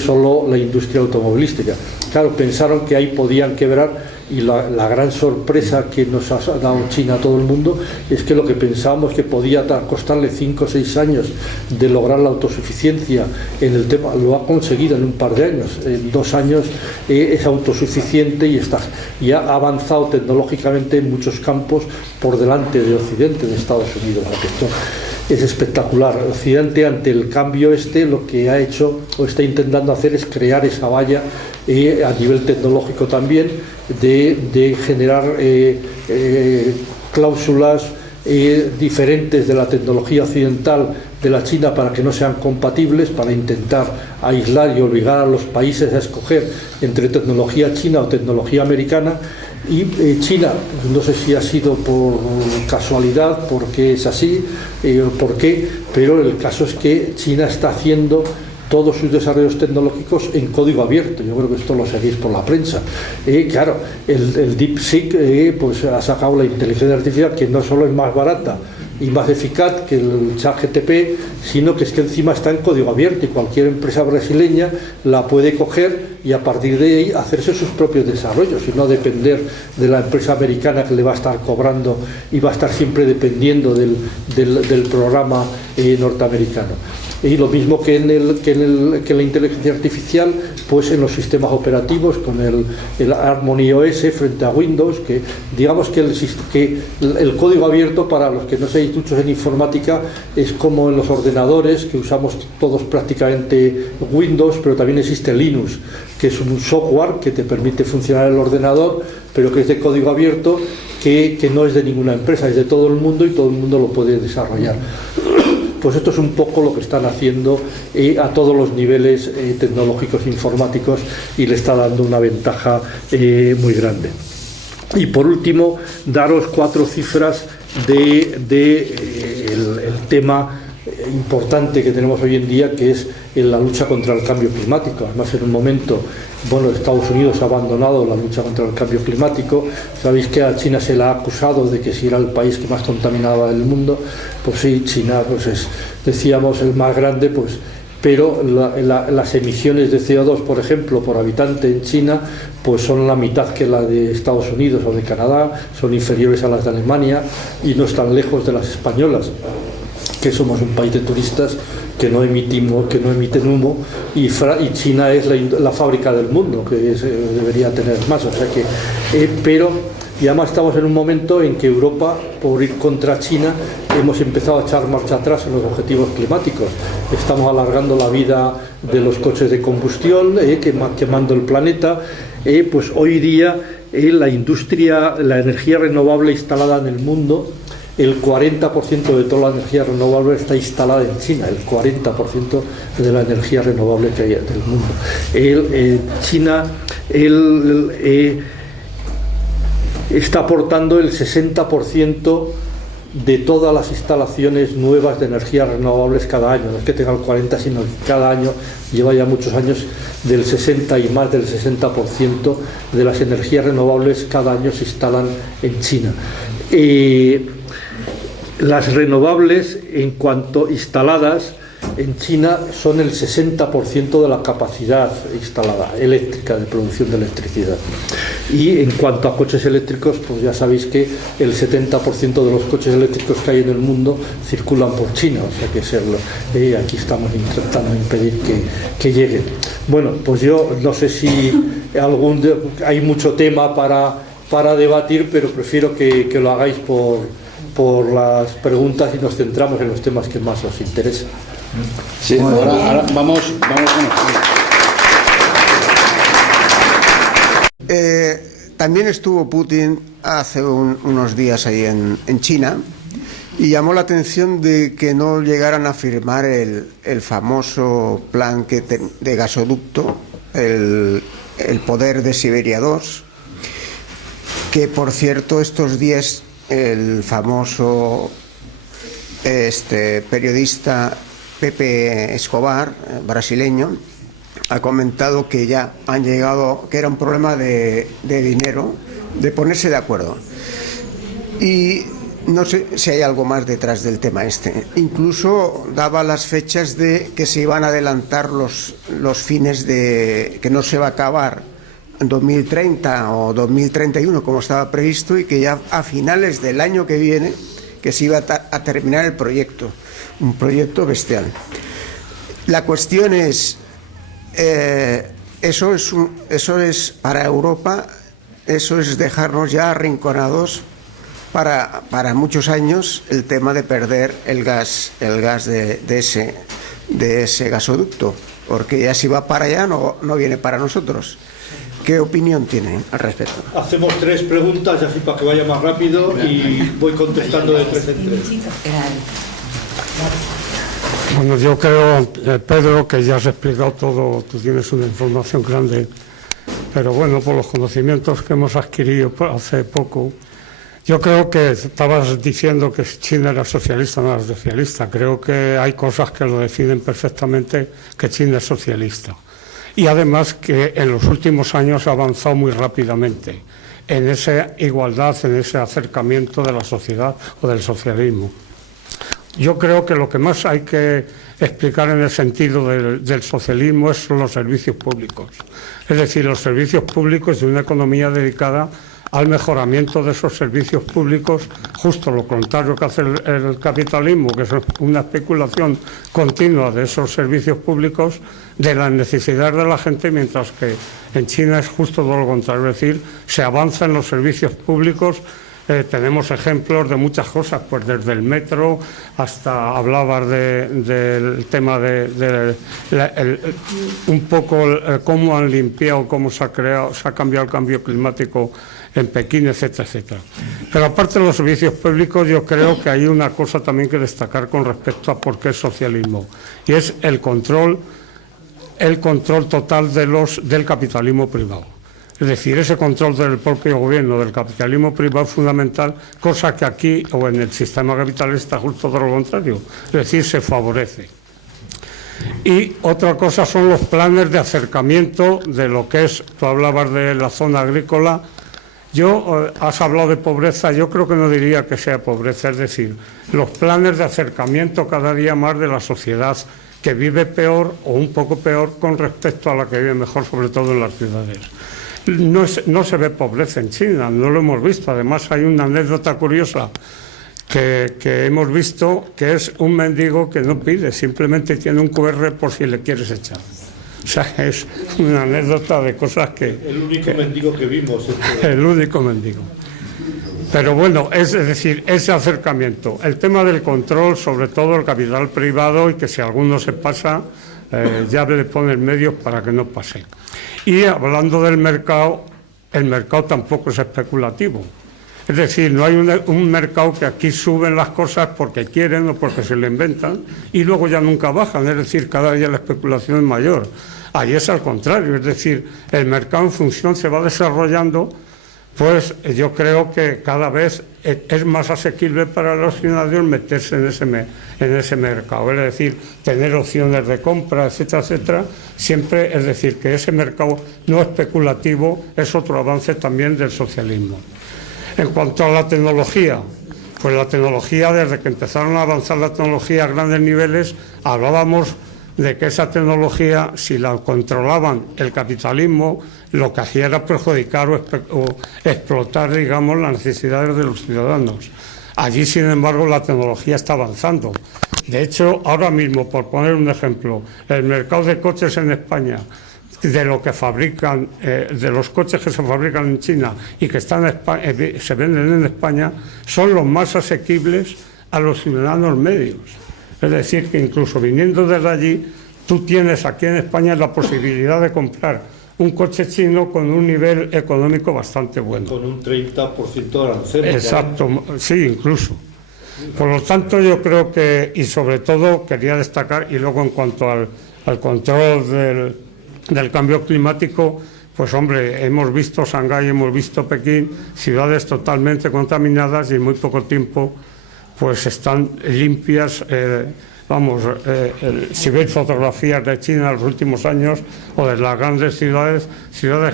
solo la industria automovilística. Claro, pensaron que ahí podían quebrar, y la gran sorpresa que nos ha dado China a todo el mundo es que lo que pensábamos que podía costarle 5 o 6 años de lograr la autosuficiencia en el tema, lo ha conseguido en un par de años. En 2 años es autosuficiente y ha avanzado tecnológicamente en muchos campos por delante de Occidente, de Estados Unidos. Es espectacular. Occidente, ante el cambio lo que ha hecho o está intentando hacer es crear esa valla a nivel tecnológico también, de generar cláusulas diferentes de la tecnología occidental de la China para que no sean compatibles, para intentar aislar y obligar a los países a escoger entre tecnología china o tecnología americana. Y China, no sé si ha sido por casualidad, porque es así, por qué, pero el caso es que China está haciendo todos sus desarrollos tecnológicos en código abierto. Yo creo que esto lo seguís por la prensa. Claro, el DeepSeek pues ha sacado la inteligencia artificial, que no solo es más barata y más eficaz que el ChatGPT, sino que es que encima está en código abierto y cualquier empresa brasileña la puede coger y a partir de ahí hacerse sus propios desarrollos y no depender de la empresa americana que le va a estar cobrando y va a estar siempre dependiendo del programa norteamericano. Y lo mismo que en la inteligencia artificial, pues en los sistemas operativos, con el Harmony OS frente a Windows, que digamos que el código abierto, para los que no seáis muchos en informática, es como en los ordenadores, que usamos todos prácticamente Windows, pero también existe Linux, que es un software que te permite funcionar el ordenador, pero que es de código abierto, que no es de ninguna empresa, es de todo el mundo y todo el mundo lo puede desarrollar. Pues esto es un poco lo que están haciendo a todos los niveles tecnológicos informáticos, y le está dando una ventaja muy grande. Y por último, daros 4 cifras del tema importante que tenemos hoy en día, que es en la lucha contra el cambio climático. Además, en un momento, bueno, Estados Unidos ha abandonado la lucha contra el cambio climático. Sabéis que a China se le ha acusado de que si era el país que más contaminaba del mundo. Pues sí, China pues es, decíamos, el más grande, pues, pero las emisiones de CO2, por ejemplo, por habitante en China, pues son la mitad que la de Estados Unidos o de Canadá, son inferiores a las de Alemania y no están lejos de las españolas, que somos un país de turistas que no emiten humo, y China es la fábrica del mundo, que debería tener más, o sea que y además estamos en un momento en que Europa, por ir contra China, hemos empezado a echar marcha atrás en los objetivos climáticos. Estamos alargando la vida de los coches de combustión, quemando el planeta. Pues hoy día la energía renovable instalada en el mundo, el 40% de toda la energía renovable está instalada en China, el 40% de la energía renovable que hay del mundo. China está aportando el 60% de todas las instalaciones nuevas de energías renovables cada año. No es que tenga el 40, sino que cada año lleva ya muchos años del 60 y más del 60% de las energías renovables cada año se instalan en China. Las renovables, en cuanto instaladas en China, son el 60% de la capacidad instalada eléctrica de producción de electricidad. Y en cuanto a coches eléctricos, pues ya sabéis que el 70% de los coches eléctricos que hay en el mundo circulan por China, o sea que aquí estamos intentando impedir que lleguen. Bueno, pues yo no sé si hay mucho tema para debatir, pero prefiero que lo hagáis por las preguntas y nos centramos en los temas que más os interesan. Sí, ahora vamos. También estuvo Putin hace unos días ahí en China y llamó la atención de que no llegaran a firmar el famoso plan de gasoducto, el Poder de Siberia 2, que por cierto estos días el famoso periodista Pepe Escobar, brasileño, ha comentado que ya han llegado, que era un problema de dinero, de ponerse de acuerdo. Y no sé si hay algo más detrás del tema este. Incluso daba las fechas de que se iban a adelantar los fines de que no se va a acabar en 2030 o 2031 como estaba previsto, y que ya a finales del año que viene que se iba a terminar el proyecto. Un proyecto bestial. La cuestión es, eso es para Europa, eso es dejarnos ya arrinconados para muchos años, el tema de perder el gas de ese gasoducto, porque ya si va para allá no viene para nosotros. ¿Qué opinión tiene al respecto? Hacemos 3 preguntas, así para que vaya más rápido, y voy contestando de 3 en 3. Bueno, yo creo, Pedro, que ya has explicado todo, tú tienes una información grande, pero bueno, por los conocimientos que hemos adquirido hace poco, yo creo que estabas diciendo que China era socialista, no era socialista. Creo que hay cosas que lo definen perfectamente, que China es socialista. Y además que en los últimos años ha avanzado muy rápidamente en esa igualdad, en ese acercamiento de la sociedad o del socialismo. Yo creo que lo que más hay que explicar en el sentido del socialismo son los servicios públicos. Es decir, los servicios públicos de una economía dedicada al mejoramiento de esos servicios públicos, justo lo contrario que hace el capitalismo, que es una especulación continua de esos servicios públicos, de las necesidades de la gente, mientras que en China es justo todo lo contrario, es decir, se avanza en los servicios públicos. Tenemos ejemplos de muchas cosas, pues desde el metro hasta hablabas del tema un poco cómo han limpiado, cómo se ha cambiado el cambio climático en Pekín, etcétera, etcétera. Pero aparte de los servicios públicos, yo creo que hay una cosa también que destacar con respecto a por qué es socialismo, y es el control total del capitalismo privado. Es decir, ese control del propio gobierno del capitalismo privado es fundamental, cosa que aquí o en el sistema capitalista justo todo lo contrario, es decir, se favorece. Y otra cosa son los planes de acercamiento de lo que es, tú hablabas de la zona agrícola, has hablado de pobreza, yo creo que no diría que sea pobreza, es decir, los planes de acercamiento cada día más de la sociedad que vive peor o un poco peor con respecto a la que vive mejor, sobre todo en las ciudades. No se ve pobreza en China, no lo hemos visto. Además hay una anécdota curiosa que hemos visto, que es un mendigo que no pide, simplemente tiene un QR por si le quieres echar. O sea, es una anécdota de cosas que... El único mendigo que vimos. El único mendigo. Pero bueno, es decir, ese acercamiento. El tema del control, sobre todo el capital privado, y que si alguno se pasa, ya le ponen medios para que no pase. Y hablando del mercado, el mercado tampoco es especulativo. Es decir, no hay un mercado que aquí suben las cosas porque quieren o porque se lo inventan y luego ya nunca bajan. Es decir, cada día la especulación es mayor. Ahí es al contrario. Es decir, el mercado en función se va desarrollando, pues yo creo que cada vez es más asequible para los ciudadanos meterse en ese mercado, es decir, tener opciones de compra, etcétera, etcétera. Siempre, es decir, que ese mercado no especulativo es otro avance también del socialismo. En cuanto a la tecnología, pues la tecnología, desde que empezaron a avanzar la tecnología a grandes niveles, hablábamos de que esa tecnología, si la controlaban el capitalismo, lo que hacía era perjudicar o explotar, digamos, las necesidades de los ciudadanos. Allí, sin embargo, la tecnología está avanzando. De hecho, ahora mismo, por poner un ejemplo, el mercado de coches en España, de lo que fabrican, de los coches que se fabrican en China y que están en España, se venden en España, son los más asequibles a los ciudadanos medios. Es decir, que incluso viniendo desde allí, tú tienes aquí en España la posibilidad de comprar un coche chino con un nivel económico bastante bueno. Con un 30% de arancel. Exacto, sí, incluso. Por lo tanto, yo creo que, y sobre todo, quería destacar, y luego en cuanto al control del cambio climático, pues hombre, hemos visto Shanghái, hemos visto Pekín, ciudades totalmente contaminadas y en muy poco tiempo pues están limpias. Si veis fotografías de China en los últimos años o de las grandes ciudades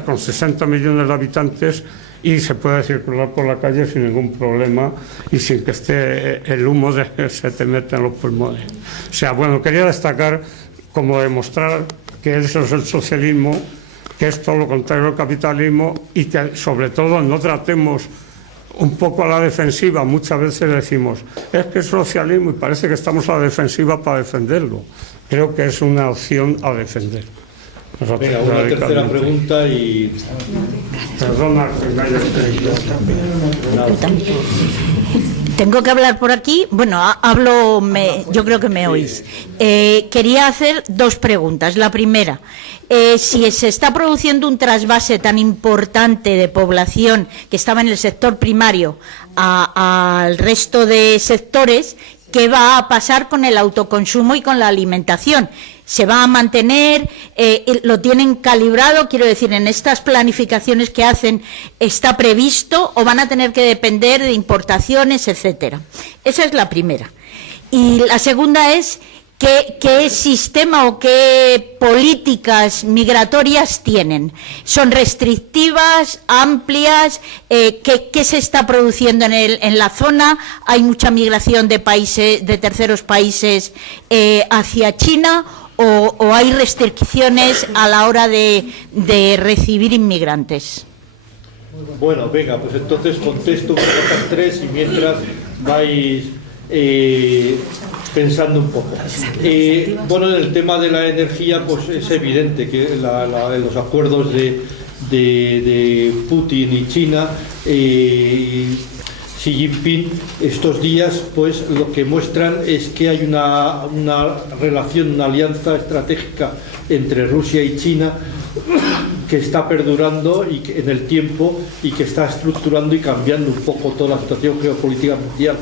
con 60 millones de habitantes, y se puede circular por la calle sin ningún problema y sin que esté el humo se te meta en los pulmones. O sea, bueno, quería destacar, como demostrar que eso es el socialismo, que es todo lo contrario al capitalismo, y que sobre todo no tratemos un poco a la defensiva. Muchas veces decimos, es que es socialismo, y parece que estamos a la defensiva para defenderlo. Creo que es una opción a defender. Venga, una tercera pregunta y... Perdona que me haya creído. Tengo que hablar por aquí. Bueno, yo creo que me oís. Quería hacer dos preguntas. La primera, si se está produciendo un trasvase tan importante de población que estaba en el sector primario al resto de sectores, ¿qué va a pasar con el autoconsumo y con la alimentación? ¿Se va a mantener? ¿Lo tienen calibrado? Quiero decir, ¿en estas planificaciones que hacen está previsto o van a tener que depender de importaciones, etcétera? Esa es la primera. Y la segunda es, ¿qué sistema o qué políticas migratorias tienen? ¿Son restrictivas, amplias? ¿Qué se está produciendo en la zona? ¿Hay mucha migración de terceros países hacia China? ¿O hay restricciones a la hora de recibir inmigrantes? Bueno, venga, pues entonces contesto las tres y mientras vais pensando un poco. Bueno, en el tema de la energía, pues es evidente que los acuerdos de Putin y China, Xi Jinping, estos días, pues lo que muestran es que hay una relación, una alianza estratégica entre Rusia y China que está perdurando en el tiempo y que está estructurando y cambiando un poco toda la situación geopolítica mundial.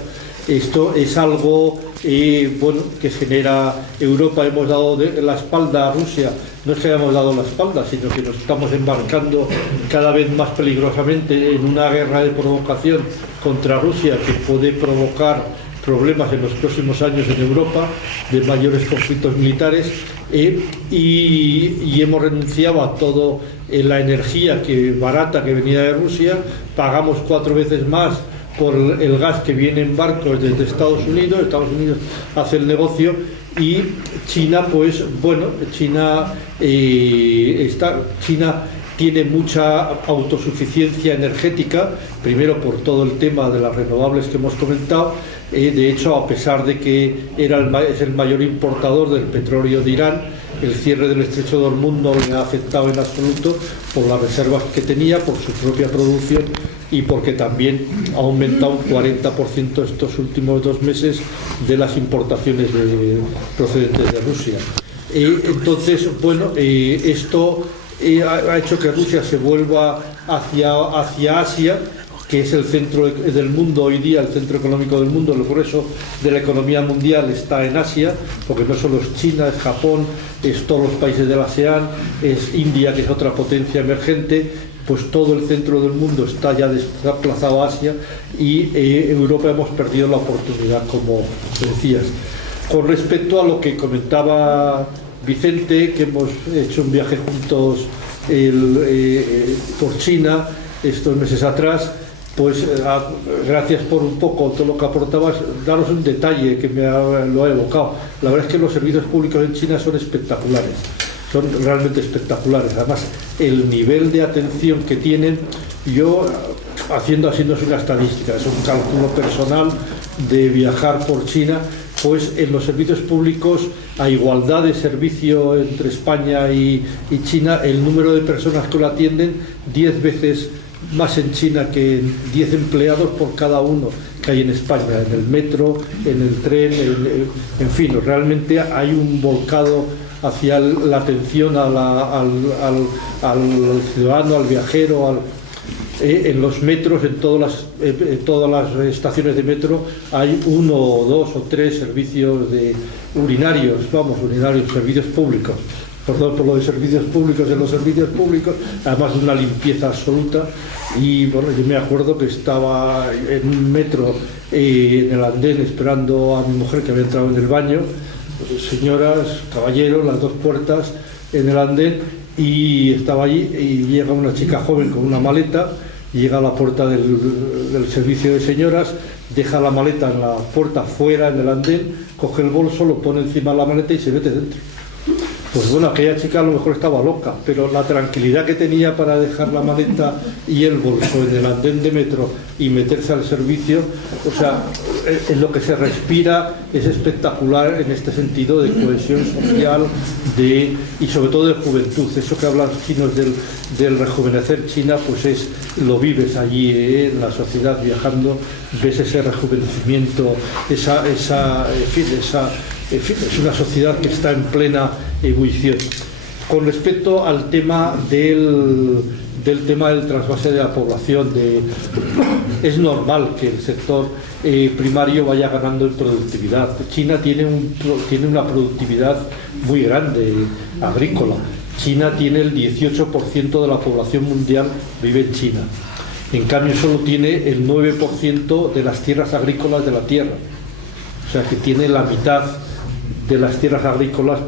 Esto es algo que genera Europa. Hemos dado la espalda a Rusia. No es que hayamos dado la espalda, sino que nos estamos embarcando cada vez más peligrosamente en una guerra de provocación contra Rusia que puede provocar problemas en los próximos años en Europa, de mayores conflictos militares, y hemos renunciado a todo la energía barata que venía de Rusia. Pagamos 4 veces más por el gas que viene en barcos desde Estados Unidos hace el negocio, y China, pues bueno, China tiene mucha autosuficiencia energética, primero por todo el tema de las renovables que hemos comentado. De hecho, a pesar de que es el mayor importador del petróleo de Irán, el cierre del Estrecho de Hormuz no le ha afectado en absoluto por las reservas que tenía, por su propia producción, y porque también ha aumentado un 40% estos últimos 2 meses de las importaciones procedentes de Rusia. Entonces, bueno, esto ha hecho que Rusia se vuelva hacia Asia, que es el centro del mundo hoy día, el centro económico del mundo. El grueso de la economía mundial está en Asia, porque no solo es China, es Japón, es todos los países del ASEAN, es India, que es otra potencia emergente, pues todo el centro del mundo está ya desplazado a Asia y Europa hemos perdido la oportunidad, como decías. Con respecto a lo que comentaba Vicente, que hemos hecho un viaje juntos por China estos meses atrás, pues gracias por un poco todo lo que aportabas. Daros un detalle que lo ha evocado. La verdad es que los servicios públicos en China son espectaculares, son realmente espectaculares. Además, el nivel de atención que tienen, yo haciendo una estadística, es un cálculo personal de viajar por China, pues en los servicios públicos, a igualdad de servicio entre España y China, el número de personas que lo atienden 10 veces más en China que 10 empleados por cada uno que hay en España, en el metro, en el tren, en fin, realmente hay un volcado hacia la atención al ciudadano, al viajero, en los metros, en todas las estaciones de metro hay 1 o 2 o 3 servicios urinarios, servicios públicos. Perdón por lo de servicios públicos, en los servicios públicos, además de una limpieza absoluta. Y bueno, yo me acuerdo que estaba en un metro, en el andén, esperando a mi mujer que había entrado en el baño, señoras, caballeros, las 2 puertas en el andén, y estaba allí y llega una chica joven con una maleta, llega a la puerta del servicio de señoras, deja la maleta en la puerta fuera en el andén, coge el bolso, lo pone encima de la maleta y se mete dentro. Pues bueno, aquella chica a lo mejor estaba loca, pero la tranquilidad que tenía para dejar la maleta y el bolso en el andén de metro y meterse al servicio, o sea, en lo que se respira es espectacular en este sentido de cohesión social y sobre todo de juventud. Eso que hablan los chinos del rejuvenecer China, pues lo vives allí en la sociedad viajando, ves ese rejuvenecimiento, es una sociedad que está en plena ebullición. Con respecto al tema del trasvase de la población, es normal que el sector primario vaya ganando en productividad. China tiene una productividad muy grande agrícola. China tiene el 18% de la población mundial vive en China. En cambio, solo tiene el 9% de las tierras agrícolas de la Tierra. O sea, que tiene la mitad de las tierras agrícolas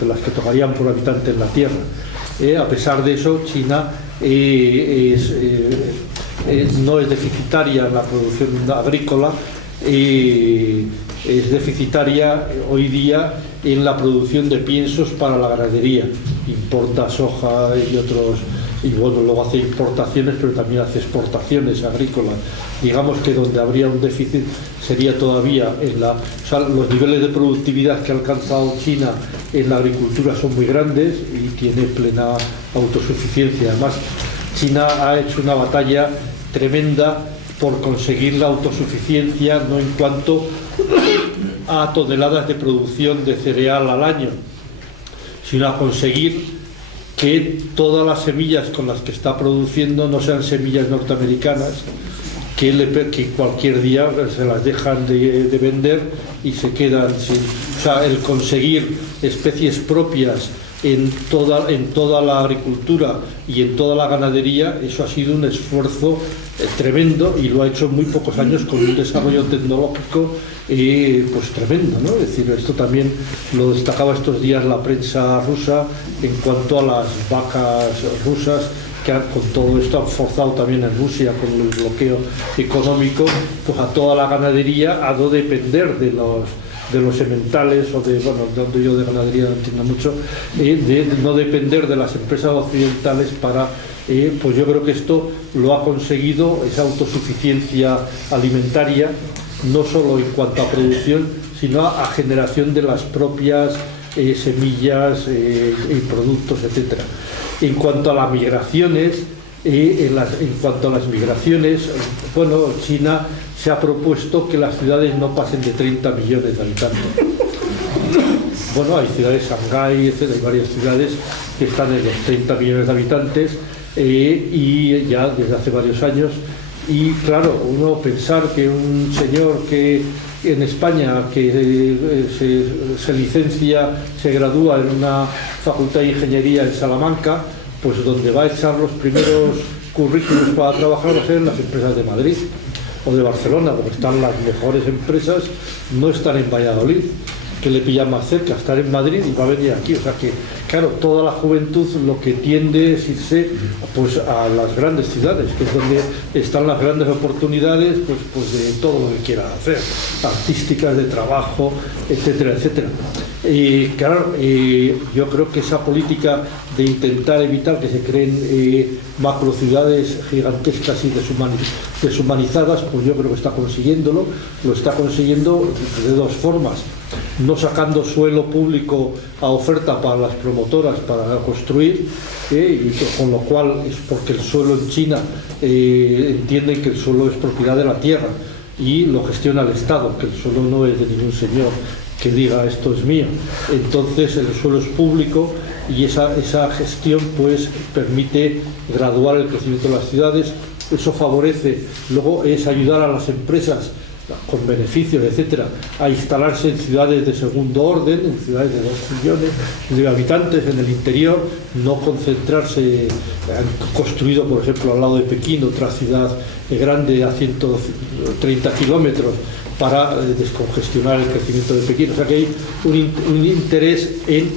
de las que tocarían por habitante en la Tierra. A pesar de eso, China no es deficitaria en la producción agrícola, es deficitaria hoy día en la producción de piensos para la ganadería. Importa soja y otros, y bueno, luego hace importaciones, pero también hace exportaciones agrícolas. Digamos que donde habría un déficit sería todavía los niveles de productividad que ha alcanzado China en la agricultura son muy grandes y tiene plena autosuficiencia. Además, China ha hecho una batalla tremenda por conseguir la autosuficiencia, no en cuanto a toneladas de producción de cereal al año, sino a conseguir que todas las semillas con las que está produciendo no sean semillas norteamericanas, que cualquier día se las dejan de vender y se quedan sin... O sea, el conseguir especies propias en toda la agricultura y en toda la ganadería, eso ha sido un esfuerzo tremendo, y lo ha hecho en muy pocos años con un desarrollo tecnológico pues tremendo, ¿no? Es decir, esto también lo destacaba estos días la prensa rusa en cuanto a las vacas rusas, que con todo esto han forzado también en Rusia con el bloqueo económico, pues a toda la ganadería a no depender de los sementales o donde yo de ganadería no entiendo mucho, de no depender de las empresas occidentales para, pues yo creo que esto lo ha conseguido, esa autosuficiencia alimentaria, no solo en cuanto a producción, sino a generación de las propias semillas y productos, etcétera. En cuanto a las migraciones, bueno, China se ha propuesto que las ciudades no pasen de 30 millones de habitantes. Bueno, hay ciudades, Shanghái, etcétera, hay varias ciudades que están en los 30 millones de habitantes y ya desde hace varios años. Y claro, uno pensar que un señor que en España que se licencia, se gradúa en una facultad de ingeniería en Salamanca, pues donde va a echar los primeros currículos para trabajar va a ser en las empresas de Madrid o de Barcelona, porque están las mejores empresas, no están en Valladolid, que le pillan más cerca, estar en Madrid y va a venir aquí. O sea que, claro, toda la juventud lo que tiende es irse pues a las grandes ciudades, que es donde están las grandes oportunidades pues de todo lo que quiera hacer, artísticas, de trabajo, etcétera, etcétera. Y claro, yo creo que esa política de intentar evitar que se creen macrociudades gigantescas y deshumanizadas, pues yo creo que está consiguiéndolo. Lo está consiguiendo de dos formas: no sacando suelo público a oferta para las promotoras para construir, y con lo cual es porque el suelo en China entienden que el suelo es propiedad de la tierra y lo gestiona el Estado, que el suelo no es de ningún señor que diga esto es mío. Entonces el suelo es público y esa gestión pues permite graduar el crecimiento de las ciudades. Eso favorece, luego es ayudar a las empresas con beneficios, etcétera, a instalarse en ciudades de segundo orden, en ciudades de 2 millones de habitantes en el interior, no concentrarse. Han construido, por ejemplo, al lado de Pekín, otra ciudad grande a 130 kilómetros para descongestionar el crecimiento de Pekín. O sea que hay un interés en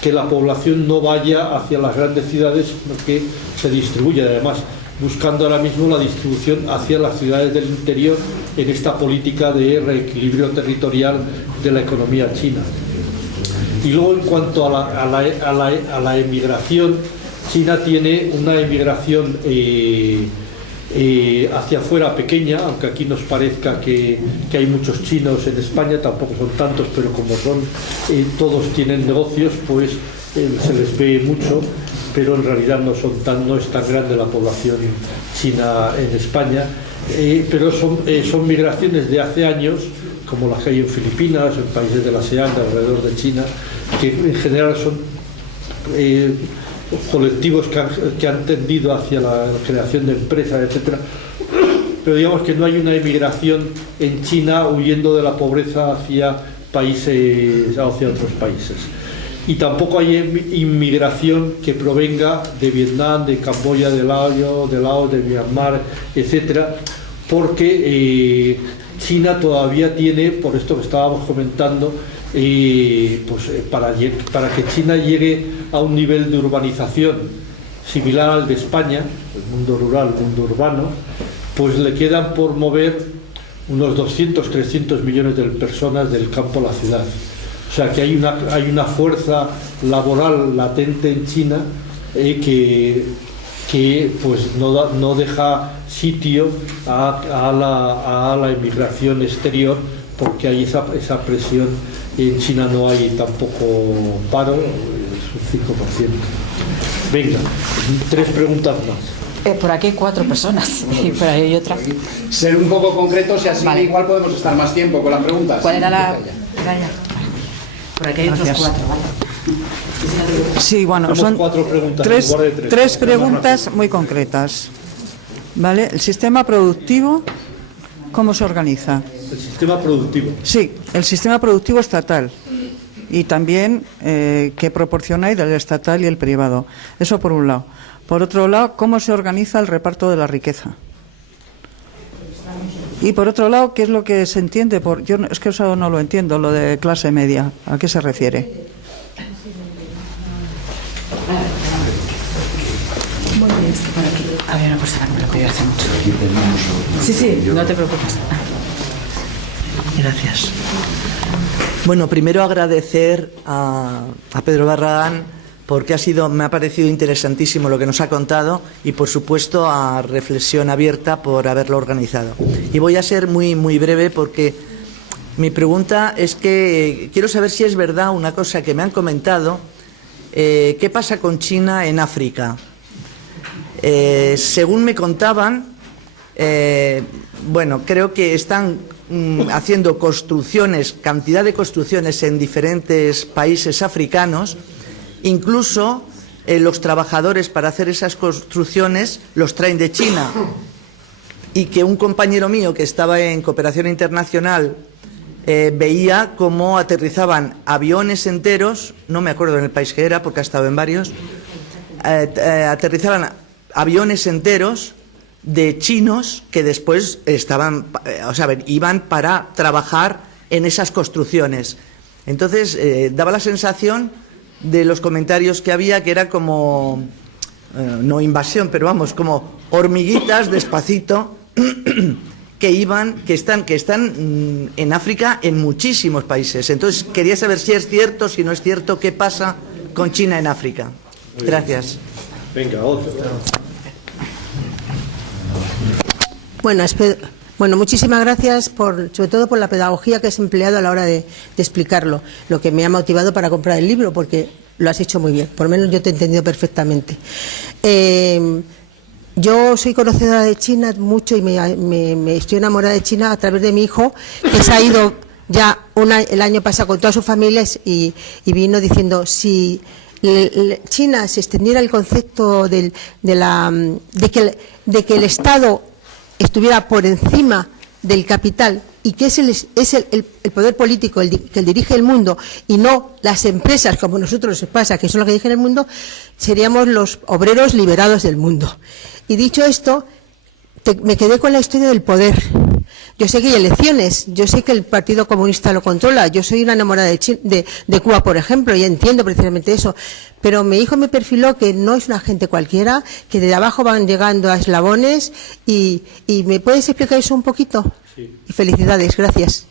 que la población no vaya hacia las grandes ciudades, sino que se distribuya. Además, buscando ahora mismo la distribución hacia las ciudades del interior en esta política de reequilibrio territorial de la economía china. Y luego, en cuanto a la emigración, China tiene una emigración hacia afuera pequeña, aunque aquí nos parezca que hay muchos chinos en España, tampoco son tantos, pero como son todos tienen negocios, pues se les ve mucho, pero en realidad no es tan grande la población china en España, pero son migraciones de hace años, como las que hay en Filipinas, en países de la ASEAN, alrededor de China, que en general son colectivos que han tendido hacia la creación de empresas, etcétera. Pero digamos que no hay una emigración en China huyendo de la pobreza hacia otros países. Y tampoco hay inmigración que provenga de Vietnam, de Camboya, de Laos, de Myanmar, etcétera, porque China todavía tiene, por esto que estábamos comentando, para que China llegue a un nivel de urbanización similar al de España, el mundo rural, el mundo urbano, pues le quedan por mover unos 200-300 millones de personas del campo a la ciudad. O sea que hay una fuerza laboral latente en China que pues no deja sitio a la emigración exterior, porque hay esa presión. En China no hay tampoco paro, es un 5%. Venga, 3 preguntas más. Por aquí 4 personas y por ahí hay otra. Ser un poco concretos y así Vale. igual podemos estar más tiempo con las preguntas. ¿Cuál era la...? Por aquí hay otros 4, ¿vale? Sí, bueno, Hacemos son 4 preguntas en lugar de 3. tres preguntas muy concretas. ¿Vale? El sistema productivo, ¿cómo se organiza? El sistema productivo. Sí, el sistema productivo estatal y también que proporcionáis del estatal y el privado. Eso por un lado. Por otro lado, ¿cómo se organiza el reparto de la riqueza? Y por otro lado, ¿qué es lo que se entiende por...? Es que eso no lo entiendo, lo de clase media. ¿A qué se refiere? A ver, una cosa que me lo pedí hace mucho. Sí, no te preocupes. Gracias. Bueno, primero agradecer a Pedro Barragán porque me ha parecido interesantísimo lo que nos ha contado y, por supuesto, a Reflexión Abierta por haberlo organizado. Y voy a ser muy, muy breve porque mi pregunta es que quiero saber si es verdad una cosa que me han comentado. ¿Qué pasa con China en África? Según me contaban, creo que están haciendo cantidad de construcciones en diferentes países africanos. Incluso los trabajadores para hacer esas construcciones los traen de China. Y que un compañero mío que estaba en cooperación internacional veía cómo aterrizaban aviones enteros, no me acuerdo en el país que era porque ha estado en varios, aterrizaban aviones enteros de chinos que después iban para trabajar en esas construcciones. Entonces, daba la sensación de los comentarios que había que era como, no invasión, pero vamos, como hormiguitas despacito que están en África en muchísimos países. Entonces, quería saber si es cierto, si no es cierto, qué pasa con China en África. Gracias. Venga, otro. Bueno, muchísimas gracias sobre todo por la pedagogía que has empleado a la hora de explicarlo, lo que me ha motivado para comprar el libro, porque lo has hecho muy bien, por lo menos yo te he entendido perfectamente. Yo soy conocedora de China mucho y me estoy enamorada de China a través de mi hijo, que se ha ido ya el año pasado con todas sus familias y vino diciendo si China se extendiera el concepto de que el Estado estuviera por encima del capital y que es el poder político que dirige el mundo y no las empresas como nosotros pasa, que son los que dirigen el mundo, seríamos los obreros liberados del mundo. Y dicho esto, me quedé con la historia del poder. Yo sé que hay elecciones, yo sé que el Partido Comunista lo controla, yo soy una enamorada de Cuba, por ejemplo, y entiendo precisamente eso, pero mi hijo me perfiló que no es una gente cualquiera, que de abajo van llegando a eslabones, y ¿me puedes explicar eso un poquito? Sí. Y felicidades, gracias.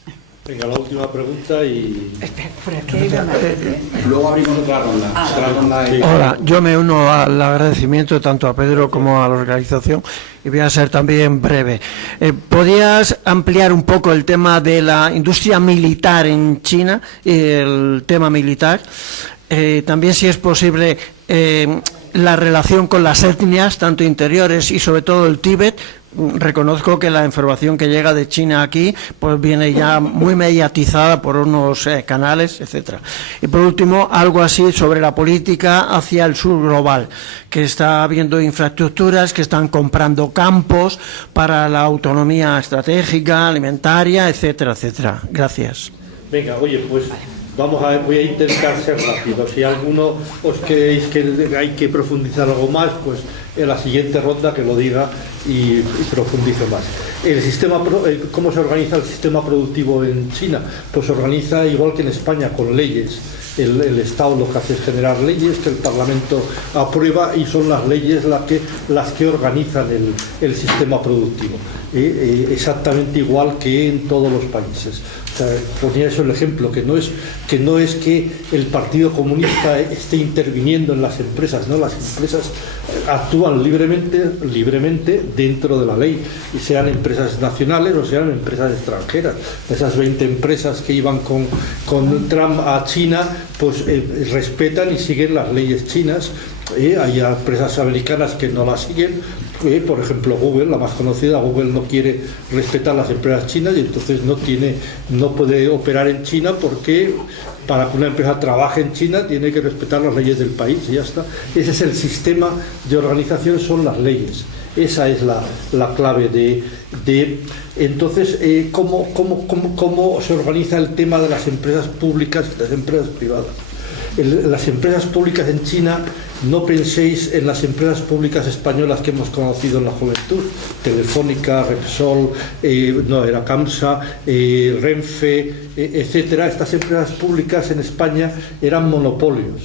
Venga, la última pregunta y... Espera, por aquí hay una... Luego abrimos otra ronda. Hola, yo me uno al agradecimiento tanto a Pedro como a la organización y voy a ser también breve. ¿Podrías ampliar un poco el tema de la industria militar en China, el tema militar? También, si es posible, la relación con las etnias, tanto interiores y sobre todo el Tíbet. Reconozco que la información que llega de China aquí pues viene ya muy mediatizada por unos canales, etcétera. Y por último, algo así sobre la política hacia el sur global, que está habiendo infraestructuras, que están comprando campos para la autonomía estratégica, alimentaria, etcétera, etcétera. Gracias. Venga, oye, pues voy a intentar ser rápido. Si alguno os creéis que hay que profundizar algo más, pues en la siguiente ronda que lo diga y profundice más. ¿Cómo se organiza el sistema productivo en China? Pues se organiza igual que en España, con leyes. El Estado lo que hace es generar leyes que el Parlamento aprueba y son las leyes las que organizan el sistema productivo. Exactamente igual que en todos los países. O sea, ponía eso el ejemplo, que no es que el Partido Comunista esté interviniendo en las empresas, no, las empresas actúan libremente dentro de la ley, y sean empresas nacionales o sean empresas extranjeras. Esas 20 empresas que iban con Trump a China, pues respetan y siguen las leyes chinas. Hay empresas americanas que no las siguen. Por ejemplo, Google, la más conocida, Google no quiere respetar las empresas chinas y entonces no puede operar en China, porque para que una empresa trabaje en China tiene que respetar las leyes del país y ya está. Ese es el sistema de organización, son las leyes. Esa es la clave de entonces, ¿cómo se organiza el tema de las empresas públicas y las empresas privadas? Las empresas públicas en China, no penséis en las empresas públicas españolas que hemos conocido en la juventud, Telefónica, Repsol, era Camsa, Renfe, etcétera. Estas empresas públicas en España eran monopolios.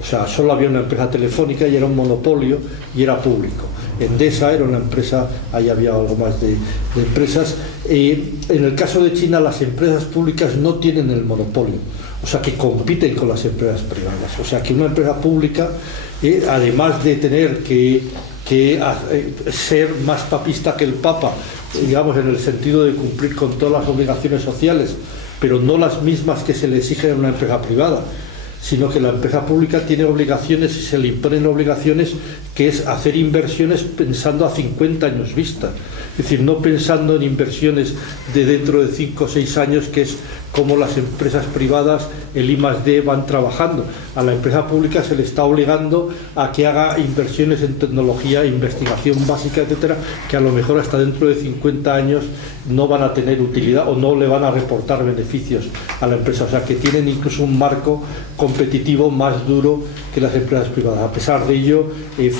O sea, solo había una empresa telefónica y era un monopolio y era público. Endesa era una empresa, ahí había algo más de empresas. En el caso de China, las empresas públicas no tienen el monopolio, o sea, que compiten con las empresas privadas. O sea, que una empresa pública, además de tener que ser más papista que el Papa, digamos, en el sentido de cumplir con todas las obligaciones sociales, pero no las mismas que se le exigen a una empresa privada, sino que la empresa pública tiene obligaciones y se le imponen obligaciones, que es hacer inversiones pensando a 50 años vista. Es decir, no pensando en inversiones de dentro de 5 o 6 años, que es como las empresas privadas, el I+D, van trabajando. a la empresa pública se le está obligando a que haga inversiones en tecnología, investigación básica, etcétera, que a lo mejor hasta dentro de 50 años no van a tener utilidad o no le van a reportar beneficios a la empresa. O sea, que tienen incluso un marco competitivo más duro que las empresas privadas. A pesar de ello,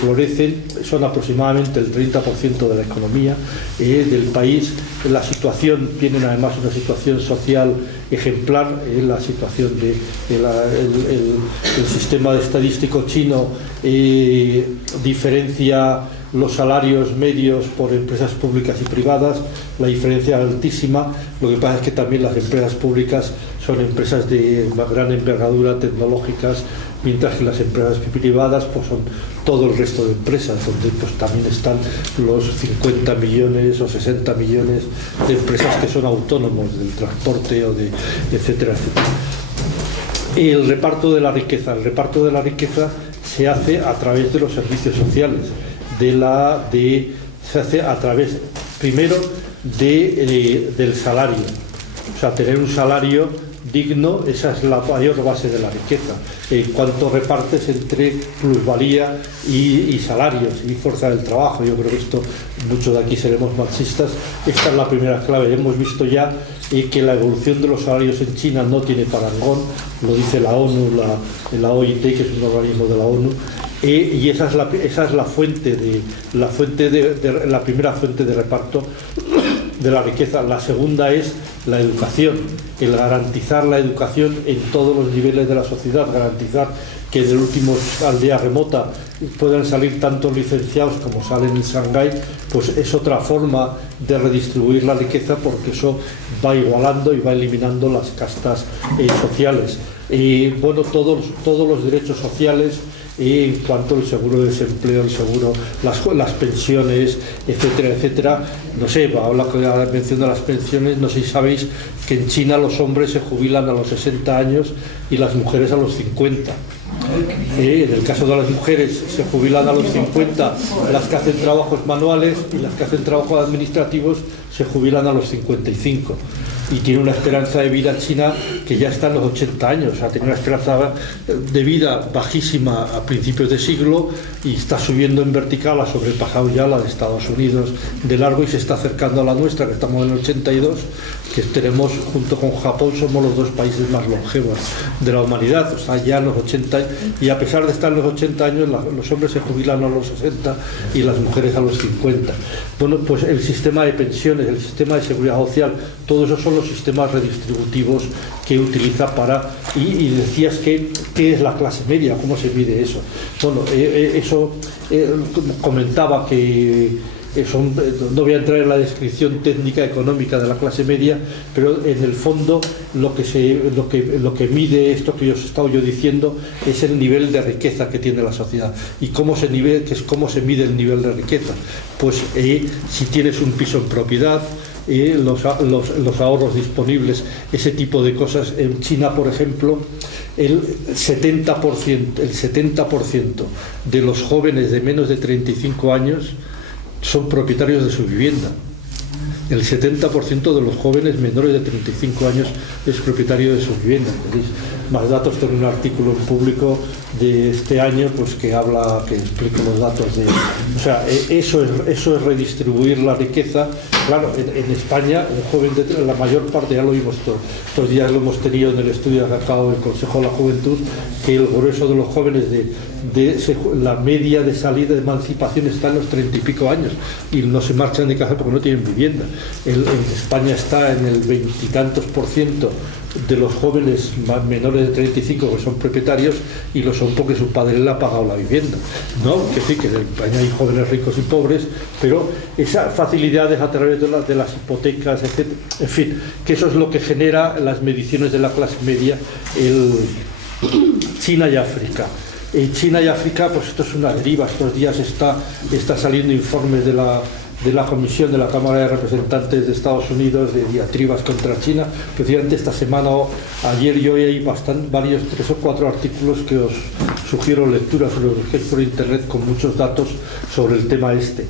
florecen, son aproximadamente el 30% de la economía del país. La situación, tienen además una situación social ejemplar, la situación el sistema estadístico chino diferencia los salarios medios por empresas públicas y privadas, la diferencia es altísima. Lo que pasa es que también las empresas públicas son empresas de gran envergadura tecnológicas, mientras que las empresas privadas pues son todo el resto de empresas, donde pues también están los 50 millones o 60 millones de empresas que son autónomos del transporte o de etcétera, etcétera. El reparto de la riqueza se hace a través de los servicios sociales, se hace a través primero del salario, o sea, tener un salario digno, esa es la mayor base de la riqueza. Cuánto repartes entre plusvalía y salarios y fuerza del trabajo. Yo creo que esto, muchos de aquí seremos marxistas, esta es la primera clave. Hemos visto ya que la evolución de los salarios en China no tiene parangón, lo dice la ONU, la OIT, que es un organismo de la ONU, y esa es la primera fuente de reparto de la riqueza. La segunda es la educación, el garantizar la educación en todos los niveles de la sociedad, garantizar que en el último aldea remota puedan salir tantos licenciados como salen en Shanghái, pues es otra forma de redistribuir la riqueza, porque eso va igualando y va eliminando las castas sociales. Bueno, todos los derechos sociales, en cuanto al seguro de desempleo, el seguro, las pensiones, etcétera, etcétera. No sé, habla con la mención de las pensiones, no sé si sabéis que en China los hombres se jubilan a los 60 años y las mujeres a los 50. En el caso de las mujeres se jubilan a los 50 las que hacen trabajos manuales, y las que hacen trabajos administrativos se jubilan a los 55. Y tiene una esperanza de vida china que ya está en los 80 años, o sea, tiene una esperanza de vida bajísima a principios de siglo y está subiendo en vertical, ha sobrepasado ya la de Estados Unidos de largo y se está acercando a la nuestra, que estamos en el 82, que tenemos, junto con Japón, somos los dos países más longevos de la humanidad, o sea, ya en los 80, y a pesar de estar en los 80 años, los hombres se jubilan a los 60 y las mujeres a los 50. Bueno, pues el sistema de pensiones, el sistema de seguridad social, todos esos son los sistemas redistributivos que utiliza para... Y decías que ¿qué es la clase media? ¿Cómo se mide eso? Bueno, eso comentaba que no voy a entrar en la descripción técnica económica de la clase media, pero en el fondo lo que mide esto que os he estado yo diciendo es el nivel de riqueza que tiene la sociedad. ¿Y cómo se mide el nivel de riqueza? Pues si tienes un piso en propiedad, los ahorros disponibles, ese tipo de cosas. En China, por ejemplo, el 70% de los jóvenes de menos de 35 años son propietarios de su vivienda. El 70% de los jóvenes menores de 35 años es propietario de su vivienda. ¿Tenéis más datos? Tengo un artículo en público de este año pues que explica los datos de... O sea, eso es redistribuir la riqueza. Claro, en España, un joven la mayor parte, ya lo vimos estos días, lo hemos tenido en el estudio que acabo del Consejo de la Juventud, que el grueso de los jóvenes la media de salida de emancipación está en los 30 y pico años y no se marchan de casa porque no tienen vivienda. En España está en el 20 y tantos % de los jóvenes menores de 35 que son propietarios, y lo son porque su padre le ha pagado la vivienda, ¿no? Que sí, que en España hay jóvenes ricos y pobres, pero esas facilidades a través de las hipotecas, etc. En fin, que eso es lo que genera las mediciones de la clase media. China y África. En China y África, pues esto es una deriva. Estos días está saliendo informes de la Comisión de la Cámara de Representantes de Estados Unidos de diatribas contra China. Precisamente esta semana o ayer yo hay varios 3 o 4 artículos que os sugiero lectura, sobre los busquéis por internet, con muchos datos sobre el tema este.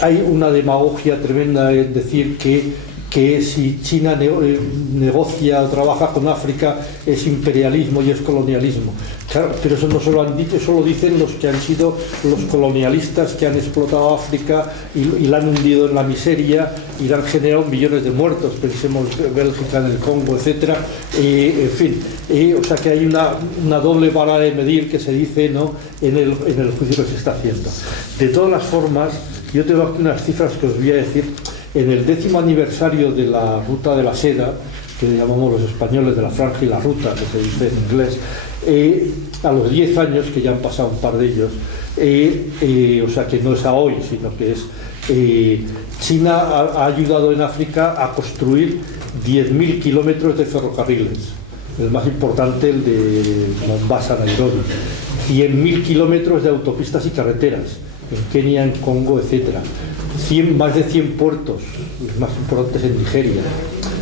Hay una demagogia tremenda en decir que que si China negocia o trabaja con África es imperialismo y es colonialismo. Claro, pero eso no se lo han dicho, eso lo dicen los que han sido los colonialistas que han explotado África y la han hundido en la miseria y le han generado millones de muertos, pensemos Bélgica en el Congo, etcétera. En fin, o sea que hay una doble vara de medir que se dice, ¿no?, en el juicio que se está haciendo. De todas las formas, yo tengo aquí unas cifras que os voy a decir. En el 10º aniversario de la Ruta de la Seda, que llamamos los españoles de la franja y la ruta, que se dice en inglés, a los 10 años, que ya han pasado un par de ellos, o sea que no es a hoy, sino que es... China ha ayudado en África a construir 10.000 kilómetros de ferrocarriles, el más importante, el de Mombasa, Nairobi, 100.000 kilómetros de autopistas y carreteras, en Kenia, en Congo, etcétera. Más de 100 puertos, los más importantes en Nigeria,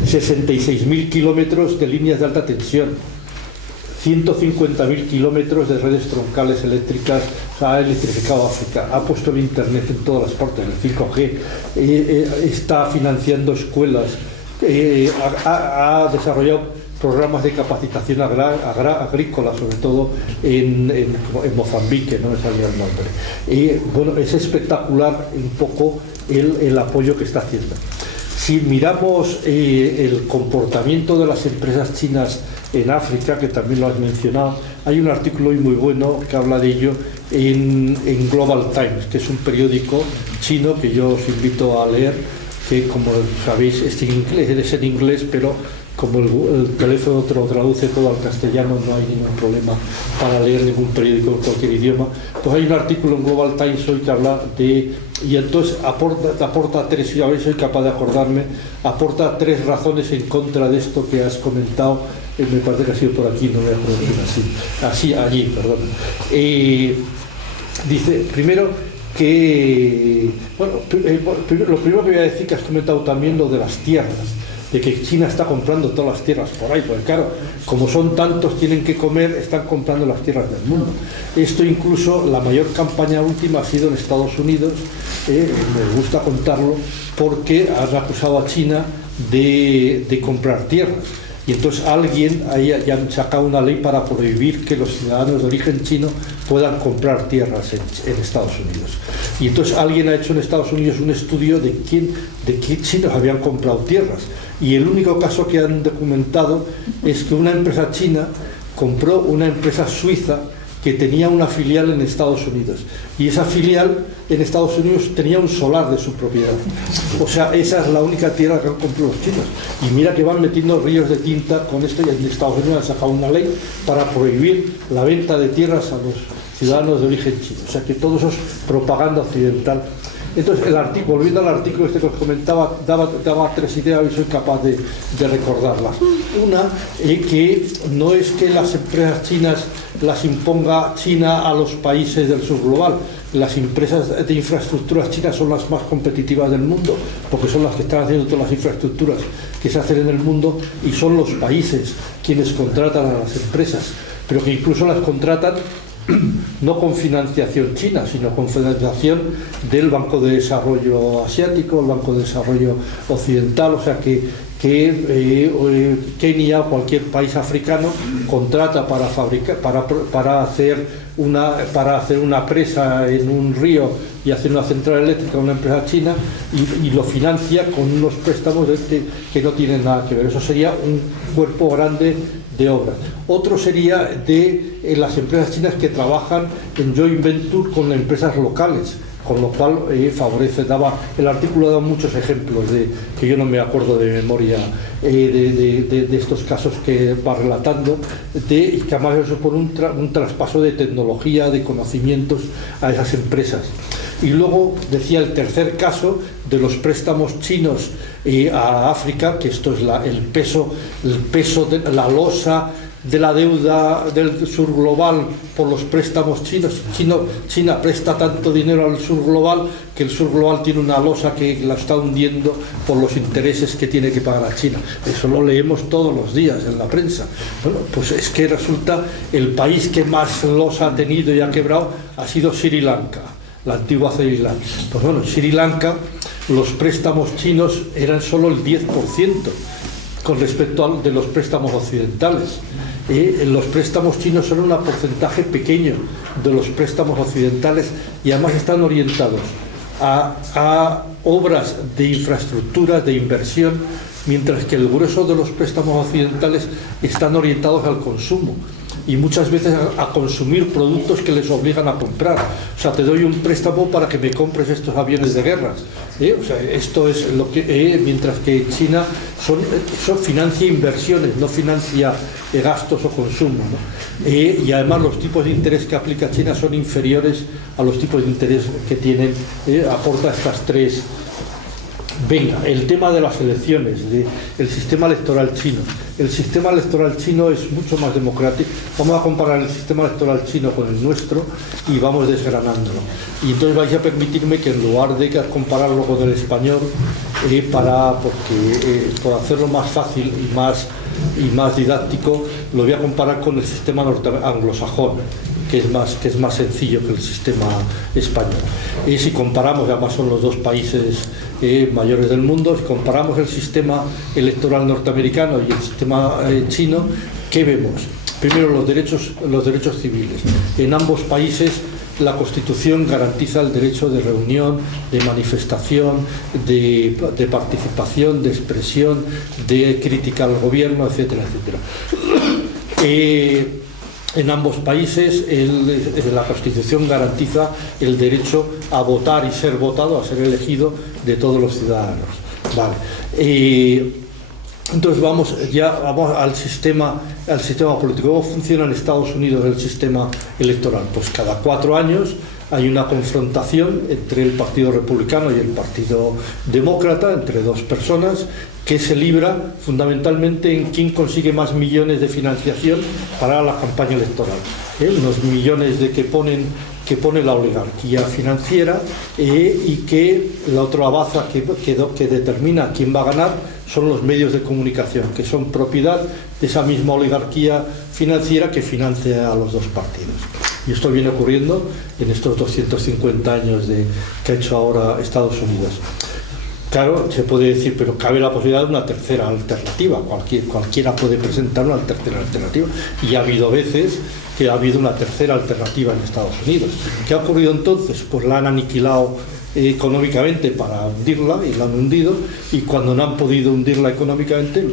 66.000 kilómetros de líneas de alta tensión, 150.000 kilómetros de redes troncales eléctricas. O sea, ha electrificado África, ha puesto el internet en todas las partes, el 5G, está financiando escuelas, ha desarrollado programas de capacitación agrícola, sobre todo en Mozambique, no me salía el nombre. Bueno, es espectacular un poco el apoyo que está haciendo. Si miramos el comportamiento de las empresas chinas en África, que también lo has mencionado, hay un artículo muy bueno que habla de ello en Global Times, que es un periódico chino que yo os invito a leer, que como sabéis es en inglés, pero como el teléfono te lo traduce todo al castellano, no hay ningún problema para leer ningún periódico en cualquier idioma. Pues hay un artículo en Global Times hoy que habla de... Y entonces aporta tres, si a ver si soy capaz de acordarme, aporta 3 razones en contra de esto que has comentado. Me parece que ha sido por aquí, no voy a pronunciar allí, perdón. Dice, primero, que... Bueno, lo primero que voy a decir, que has comentado también lo de las tierras, de que China está comprando todas las tierras por ahí, porque claro, como son tantos, tienen que comer, están comprando las tierras del mundo. Esto incluso, la mayor campaña última ha sido en Estados Unidos, me gusta contarlo, porque han acusado a China de comprar tierras. Y entonces alguien, ahí ya han sacado una ley para prohibir que los ciudadanos de origen chino puedan comprar tierras en Estados Unidos. Y entonces alguien ha hecho en Estados Unidos un estudio de qué chinos habían comprado tierras. Y el único caso que han documentado es que una empresa china compró una empresa suiza que tenía una filial en Estados Unidos. Y esa filial en Estados Unidos tenía un solar de su propiedad. O sea, esa es la única tierra que han comprado los chinos. Y mira que van metiendo ríos de tinta con esto, y en Estados Unidos han sacado una ley para prohibir la venta de tierras a los ciudadanos de origen chino. O sea que todo eso es propaganda occidental. Entonces, volviendo al artículo este que os comentaba, daba 3 ideas y soy capaz de recordarlas. Una, que no es que las empresas chinas las imponga China a los países del sur global. Las empresas de infraestructuras chinas son las más competitivas del mundo, porque son las que están haciendo todas las infraestructuras que se hacen en el mundo, y son los países quienes contratan a las empresas, pero que incluso las contratan no con financiación china, sino con financiación del Banco de Desarrollo Asiático, el Banco de Desarrollo Occidental. O sea que Kenia o cualquier país africano contrata para hacer una presa en un río y hacer una central eléctrica a una empresa china, y lo financia con unos préstamos que no tienen nada que ver. Eso sería un cuerpo grande de obras. Otro sería de las empresas chinas que trabajan en joint venture con empresas locales, con lo cual favorece. El artículo da muchos ejemplos que yo no me acuerdo de memoria, de estos casos que va relatando, y que además eso supone un traspaso de tecnología, de conocimientos a esas empresas. Y luego decía el tercer caso de los préstamos chinos a África, que esto es el peso de la losa de la deuda del sur global por los préstamos chinos. China presta tanto dinero al sur global que el sur global tiene una losa que la está hundiendo por los intereses que tiene que pagar a China. Eso lo leemos todos los días en la prensa. Bueno, pues es que resulta el país que más losa ha tenido y ha quebrado ha sido Sri Lanka. la antigua Sri Lanka. Pues bueno, en Sri Lanka los préstamos chinos eran solo el 10% con respecto de los préstamos occidentales. Los préstamos chinos son un porcentaje pequeño de los préstamos occidentales y además están orientados a obras de infraestructuras, de inversión, mientras que el grueso de los préstamos occidentales están orientados al consumo y muchas veces a consumir productos que les obligan a comprar. O sea, te doy un préstamo para que me compres estos aviones de guerra. O sea, esto es lo que mientras que China financia inversiones, no financia gastos o consumo, ¿no? Y además los tipos de interés que aplica China son inferiores a los tipos de interés que tienen, aporta estas tres. Venga, el tema de las elecciones, el sistema electoral chino. El sistema electoral chino es mucho más democrático. Vamos a comparar el sistema electoral chino con el nuestro y vamos desgranándolo. Y entonces vais a permitirme que en lugar de compararlo con el español, por hacerlo más fácil y más didáctico, lo voy a comparar con el sistema anglosajón, que es más sencillo que el sistema español. Si comparamos, además son los dos países mayores del mundo, si comparamos el sistema electoral norteamericano y el sistema chino, ¿qué vemos? Primero, los derechos civiles. En ambos países la Constitución garantiza el derecho de reunión, de manifestación, de participación, de expresión, de crítica al gobierno, etcétera, etcétera. En ambos países la Constitución garantiza el derecho a votar y ser votado, a ser elegido de todos los ciudadanos. Vale. Entonces vamos al sistema político. ¿Cómo funciona en Estados Unidos el sistema electoral? Pues cada 4 años hay una confrontación entre el Partido Republicano y el Partido Demócrata, entre dos personas, que se libra fundamentalmente en quién consigue más millones de financiación para la campaña electoral. Los millones que pone la oligarquía financiera y que la otra baza que determina quién va a ganar son los medios de comunicación, que son propiedad de esa misma oligarquía financiera que financia a los dos partidos. Y esto viene ocurriendo en estos 250 años que ha hecho ahora Estados Unidos. Claro, se puede decir, pero cabe la posibilidad de una tercera alternativa. Cualquiera puede presentar una tercera alternativa. Y ha habido veces que ha habido una tercera alternativa en Estados Unidos. ¿Qué ha ocurrido entonces? Pues la han aniquilado económicamente para hundirla y la han hundido, y cuando no han podido hundirla económicamente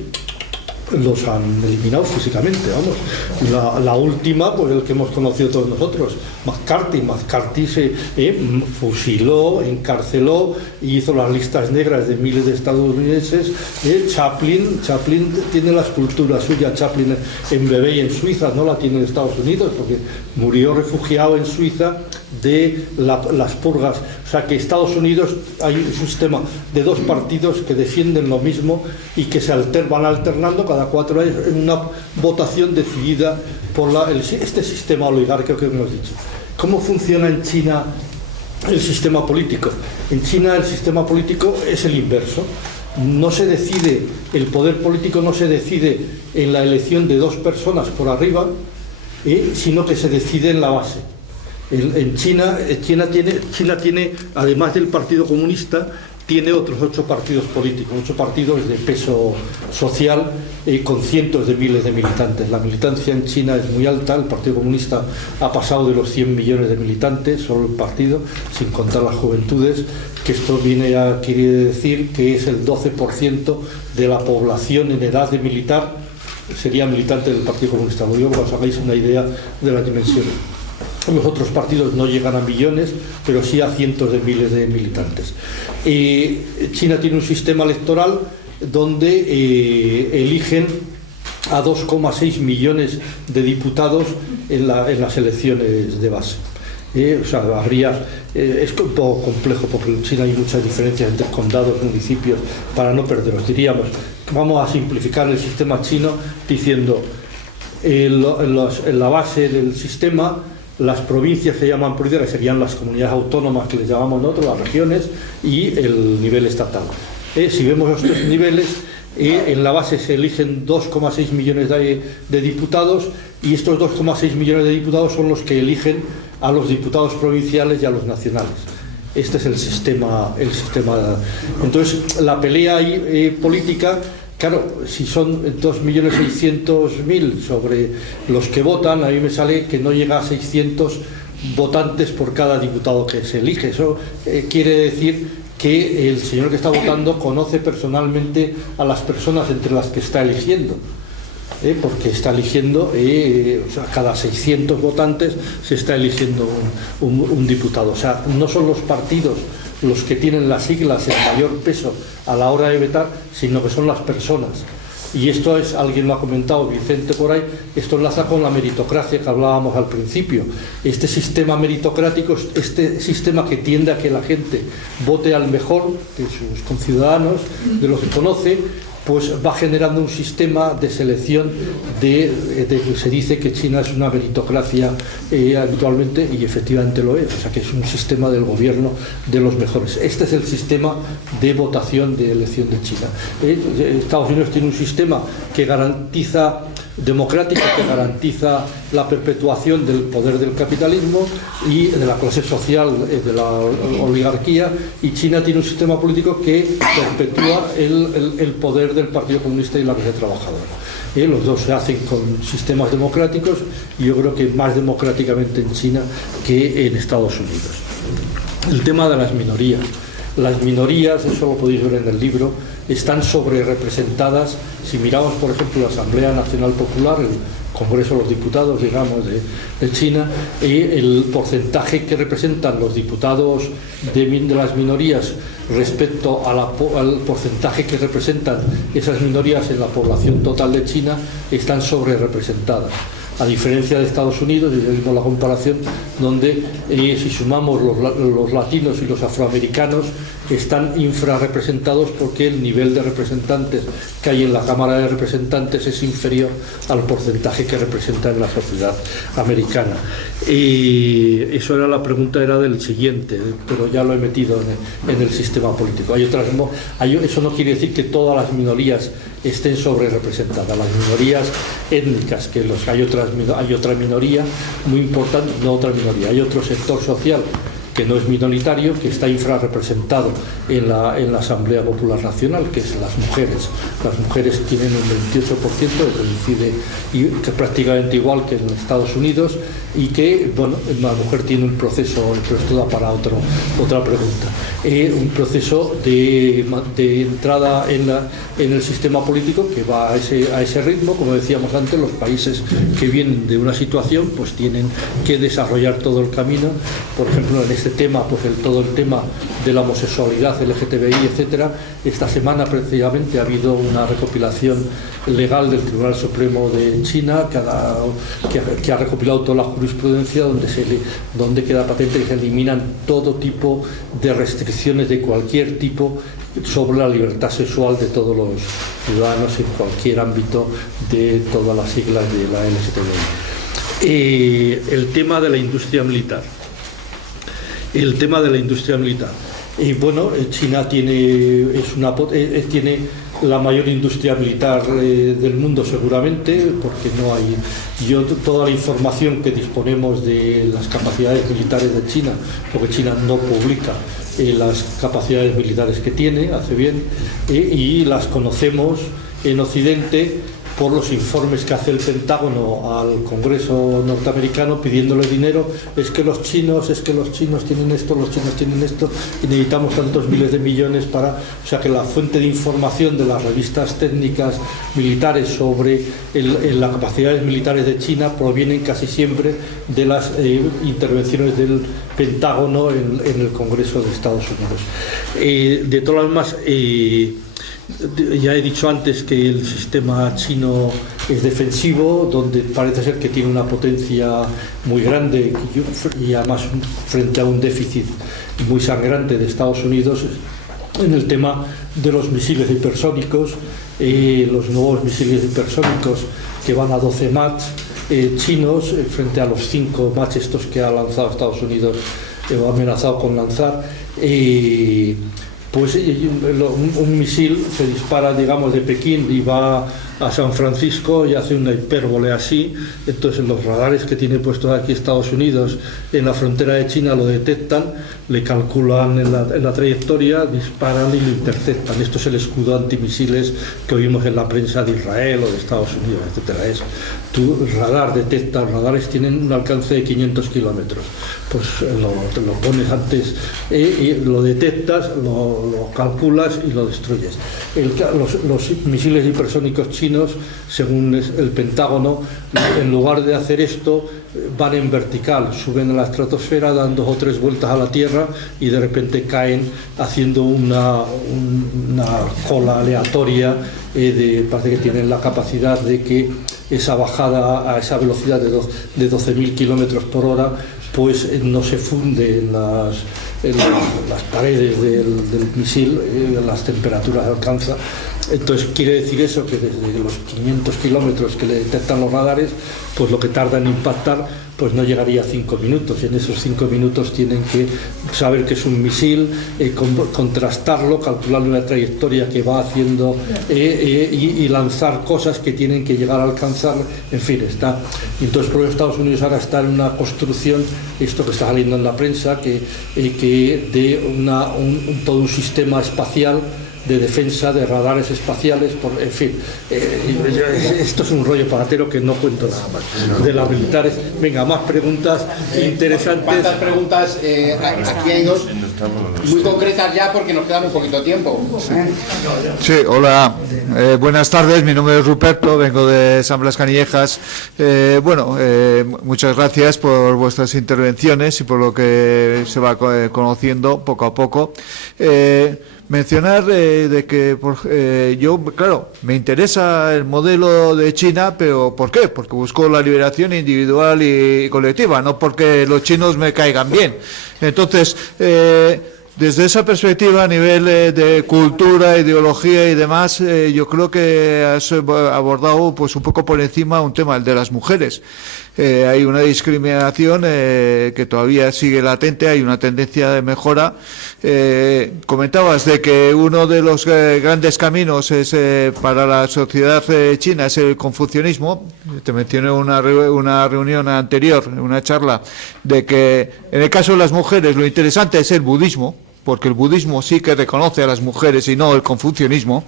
los han eliminado físicamente, vamos. La última, pues el que hemos conocido todos nosotros, McCarthy se fusiló, encarceló y hizo las listas negras de miles de estadounidenses. Chaplin tiene la escultura suya, Chaplin en Bebé y en Suiza, no la tiene en Estados Unidos porque murió refugiado en Suiza de las purgas. O sea que en Estados Unidos hay un sistema de dos partidos que defienden lo mismo y que van alternando cada 4 años en una votación decidida por este sistema oligárquico que hemos dicho. ¿Cómo funciona en China el sistema político? En China el sistema político es el inverso. No se decide, el poder político no se decide en la elección de 2 personas por arriba, sino que se decide en la base. En China tiene, además del Partido Comunista, tiene otros 8 partidos políticos, 8 partidos de peso social con cientos de miles de militantes. La militancia en China es muy alta. El Partido Comunista ha pasado de los 100 millones de militantes, solo el partido, sin contar las juventudes, que esto quiere decir que es el 12% de la población en edad de militar sería militante del Partido Comunista. Lo digo para que os hagáis una idea de las dimensiones. Los otros partidos no llegan a millones, pero sí a cientos de miles de militantes. China tiene un sistema electoral donde eligen a 2,6 millones de diputados en las elecciones de base. O sea, es un poco complejo porque en China hay muchas diferencias entre condados, municipios, para no perderlos. Diríamos, vamos a simplificar el sistema chino diciendo en la base del sistema. Las provincias se llaman provincias, que serían las comunidades autónomas que les llamamos nosotros, las regiones, y el nivel estatal. Si vemos estos niveles, en la base se eligen 2,6 millones de diputados, y estos 2,6 millones de diputados son los que eligen a los diputados provinciales y a los nacionales. Este es el sistema. Entonces, la pelea política, claro, si son 2.600.000 sobre los que votan, a mí me sale que no llega a 600 votantes por cada diputado que se elige. Eso quiere decir que el señor que está votando conoce personalmente a las personas entre las que está eligiendo. Porque está eligiendo, o sea, cada 600 votantes se está eligiendo un diputado. O sea, no son los partidos los que tienen las siglas en mayor peso a la hora de votar, sino que son las personas. Y esto es, alguien lo ha comentado, Vicente por ahí, esto enlaza con la meritocracia que hablábamos al principio. Este sistema meritocrático, este sistema que tiende a que la gente vote al mejor de sus conciudadanos, de los que conoce, pues va generando un sistema de selección se dice que China es una meritocracia habitualmente, y efectivamente lo es, o sea que es un sistema del gobierno de los mejores. Este es el sistema de votación de elección de China. Estados Unidos tiene un sistema que garantiza democrático, que garantiza la perpetuación del poder del capitalismo y de la clase social, de la oligarquía, y China tiene un sistema político que perpetúa el poder del Partido Comunista y la clase trabajadora. Los dos se hacen con sistemas democráticos, y yo creo que más democráticamente en China que en Estados Unidos. El tema de las minorías. Las minorías, eso lo podéis ver en el libro, están sobre representadas. Si miramos, por ejemplo, la Asamblea Nacional Popular, el Congreso de los Diputados, digamos, de China, el porcentaje que representan los diputados de las minorías respecto al porcentaje que representan esas minorías en la población total de China, están sobre representadas. A diferencia de Estados Unidos, y vimos la comparación, donde si sumamos los latinos y los afroamericanos, están infrarrepresentados porque el nivel de representantes que hay en la Cámara de Representantes es inferior al porcentaje que representa en la sociedad americana. Y eso era la pregunta, era del siguiente, pero ya lo he metido en el sistema político. Eso no quiere decir que todas las minorías estén sobre representadas. Las minorías étnicas, que hay otra minoría muy importante, no otra minoría, hay otro sector social que no es minoritario, que está infrarrepresentado en la Asamblea Popular Nacional, que es las mujeres. Las mujeres tienen un 28%, que coincide prácticamente igual que en Estados Unidos, y que, bueno, la mujer tiene un proceso, pero esto da para otra pregunta, un proceso de entrada en el sistema político que va a ese ritmo. Como decíamos antes, los países que vienen de una situación pues tienen que desarrollar todo el camino. Por ejemplo, en este tema, pues todo el tema de la homosexualidad, LGTBI, etcétera. Esta semana precisamente ha habido una recopilación legal del Tribunal Supremo de China que ha recopilado toda la jurisprudencia donde queda patente que se eliminan todo tipo de restricciones de cualquier tipo sobre la libertad sexual de todos los ciudadanos en cualquier ámbito de todas las siglas de la LGTBI. El tema de la industria militar. Bueno, China tiene la mayor industria militar del mundo seguramente, porque no hay toda la información que disponemos de las capacidades militares de China, porque China no publica las capacidades militares que tiene, hace bien, y las conocemos en Occidente por los informes que hace el Pentágono al Congreso norteamericano pidiéndole dinero. Es que los chinos tienen esto, y necesitamos tantos miles de millones para... O sea que la fuente de información de las revistas técnicas militares sobre las capacidades militares de China provienen casi siempre de las intervenciones del Pentágono en el Congreso de Estados Unidos. De todas formas, ya he dicho antes que el sistema chino es defensivo, donde parece ser que tiene una potencia muy grande y además frente a un déficit muy sangrante de Estados Unidos en el tema de los misiles hipersónicos, los nuevos misiles hipersónicos que van a 12 Mach chinos frente a los 5 Mach estos que ha lanzado Estados Unidos o ha amenazado con lanzar. pues un misil se dispara, digamos, de Pekín y va a San Francisco y hace una hipérbole así. Entonces los radares que tiene puesto aquí Estados Unidos en la frontera de China lo detectan, le calculan en la trayectoria, disparan y lo interceptan. Esto es el escudo antimisiles que oímos en la prensa de Israel o de Estados Unidos, etcétera. Tu radar detecta, los radares tienen un alcance de 500 kilómetros. Pues lo pones antes y lo detectas, lo calculas y lo destruyes. Los misiles hipersónicos chinos, según el Pentágono, en lugar de hacer esto, van en vertical, suben a la estratosfera, dan 2 o 3 vueltas a la Tierra y de repente caen haciendo una cola aleatoria. Parece que tienen la capacidad de que esa bajada a esa velocidad de 12.000 kilómetros por hora pues no se funde en las paredes del misil, las temperaturas alcanza. Entonces quiere decir eso, que desde los 500 kilómetros que le detectan los radares, pues lo que tarda en impactar pues no llegaría a 5 minutos, y en esos 5 minutos tienen que saber que es un misil, contrastarlo, calcularle una trayectoria que va haciendo y lanzar cosas que tienen que llegar a alcanzar, en fin, está. Y entonces por Estados Unidos ahora está en una construcción, esto que está saliendo en la prensa, que de todo un sistema espacial de defensa, de radares espaciales, en fin, esto es un rollo pagatero que no cuento nada más. De las militares, venga, más preguntas interesantes. ¿Cuántas preguntas? Aquí hay 2 muy concretas ya porque nos queda muy poquito tiempo. Sí, hola, buenas tardes, mi nombre es Ruperto, vengo de San Blas Canillejas. Muchas gracias por vuestras intervenciones y por lo que se va conociendo poco a poco. Mencionar de que yo, claro, me interesa el modelo de China, pero ¿por qué? Porque busco la liberación individual y colectiva, no porque los chinos me caigan bien. Entonces, desde esa perspectiva, a nivel de cultura, ideología y demás, yo creo que has abordado pues un poco por encima un tema, el de las mujeres. Hay una discriminación que todavía sigue latente, hay una tendencia de mejora. Comentabas de que uno de los grandes caminos es para la sociedad china es el confucianismo. Te mencioné una reunión anterior, una charla, de que en el caso de las mujeres lo interesante es el budismo, porque el budismo sí que reconoce a las mujeres y no el confucianismo.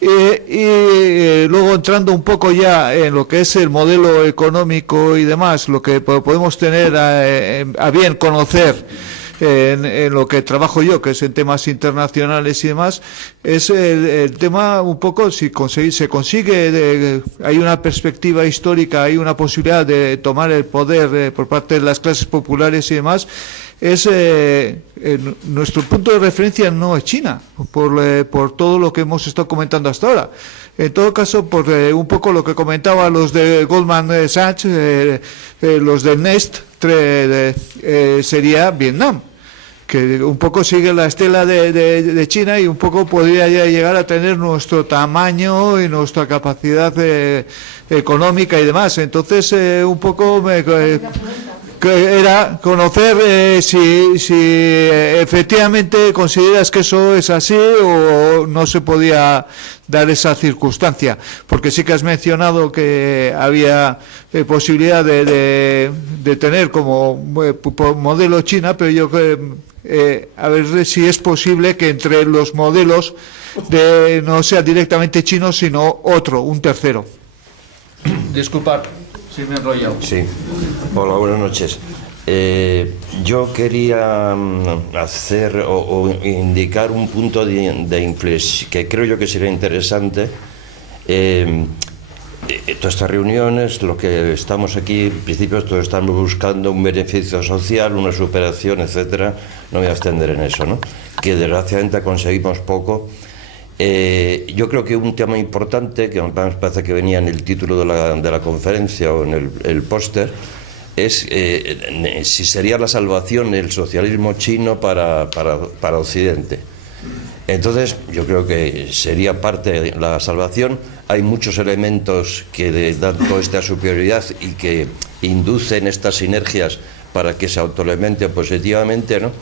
Y luego entrando un poco ya en lo que es el modelo económico y demás, lo que podemos tener a bien conocer en lo que trabajo yo, que es en temas internacionales y demás, es el tema un poco si se consigue, hay una perspectiva histórica, hay una posibilidad de tomar el poder por parte de las clases populares y demás. Nuestro punto de referencia no es China, por todo lo que hemos estado comentando hasta ahora. En todo caso, por un poco lo que comentaba los de Goldman Sachs, los del Nest, sería Vietnam, que un poco sigue la estela de China y un poco podría ya llegar a tener nuestro tamaño y nuestra capacidad económica y demás. Entonces, un poco que era conocer si efectivamente consideras que eso es así o no se podía dar esa circunstancia, porque sí que has mencionado que había posibilidad de tener como modelo China, pero yo a ver si es posible que entre los modelos no sea directamente chino, sino otro, un tercero. Disculpad si me he enrollado. Sí. Hola, buenas noches. Yo quería hacer o indicar un punto de inflexión que creo yo que sería interesante. Todas estas reuniones, lo que estamos aquí, en principio todos estamos buscando un beneficio social, una superación, etcétera. No me voy a extender en eso, ¿no? Que desgraciadamente conseguimos poco. Yo creo que un tema importante, que me parece que venía en el título de la conferencia o en el póster, es si sería la salvación el socialismo chino para Occidente. Entonces, yo creo que sería parte de la salvación. Hay muchos elementos que dan toda esta superioridad y que inducen estas sinergias para que se autoalimente positivamente, ¿no?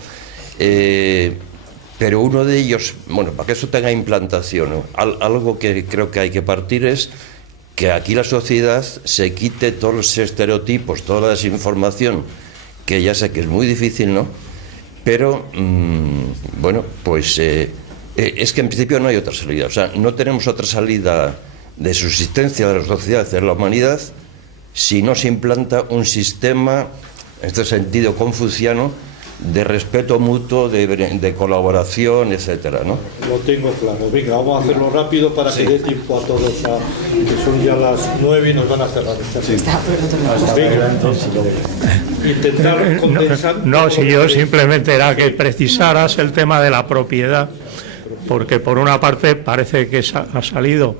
pero uno de ellos, bueno, para que eso tenga implantación, ¿no? Algo que creo que hay que partir es que aquí la sociedad se quite todos los estereotipos, toda la desinformación, que ya sé que es muy difícil, ¿no? Pero, bueno, pues es que en principio no hay otra salida, o sea, no tenemos otra salida de subsistencia de la sociedad, de la humanidad, si no se implanta un sistema, en este sentido confuciano, de respeto mutuo, de colaboración, etcétera, ¿no? Lo tengo claro. Venga, vamos a hacerlo rápido para que dé tiempo a todos, que son ya las 9 y nos van a cerrar esta sesión. Intentar condensar. No, si yo simplemente era que precisaras el tema de la propiedad, porque por una parte parece que ha salido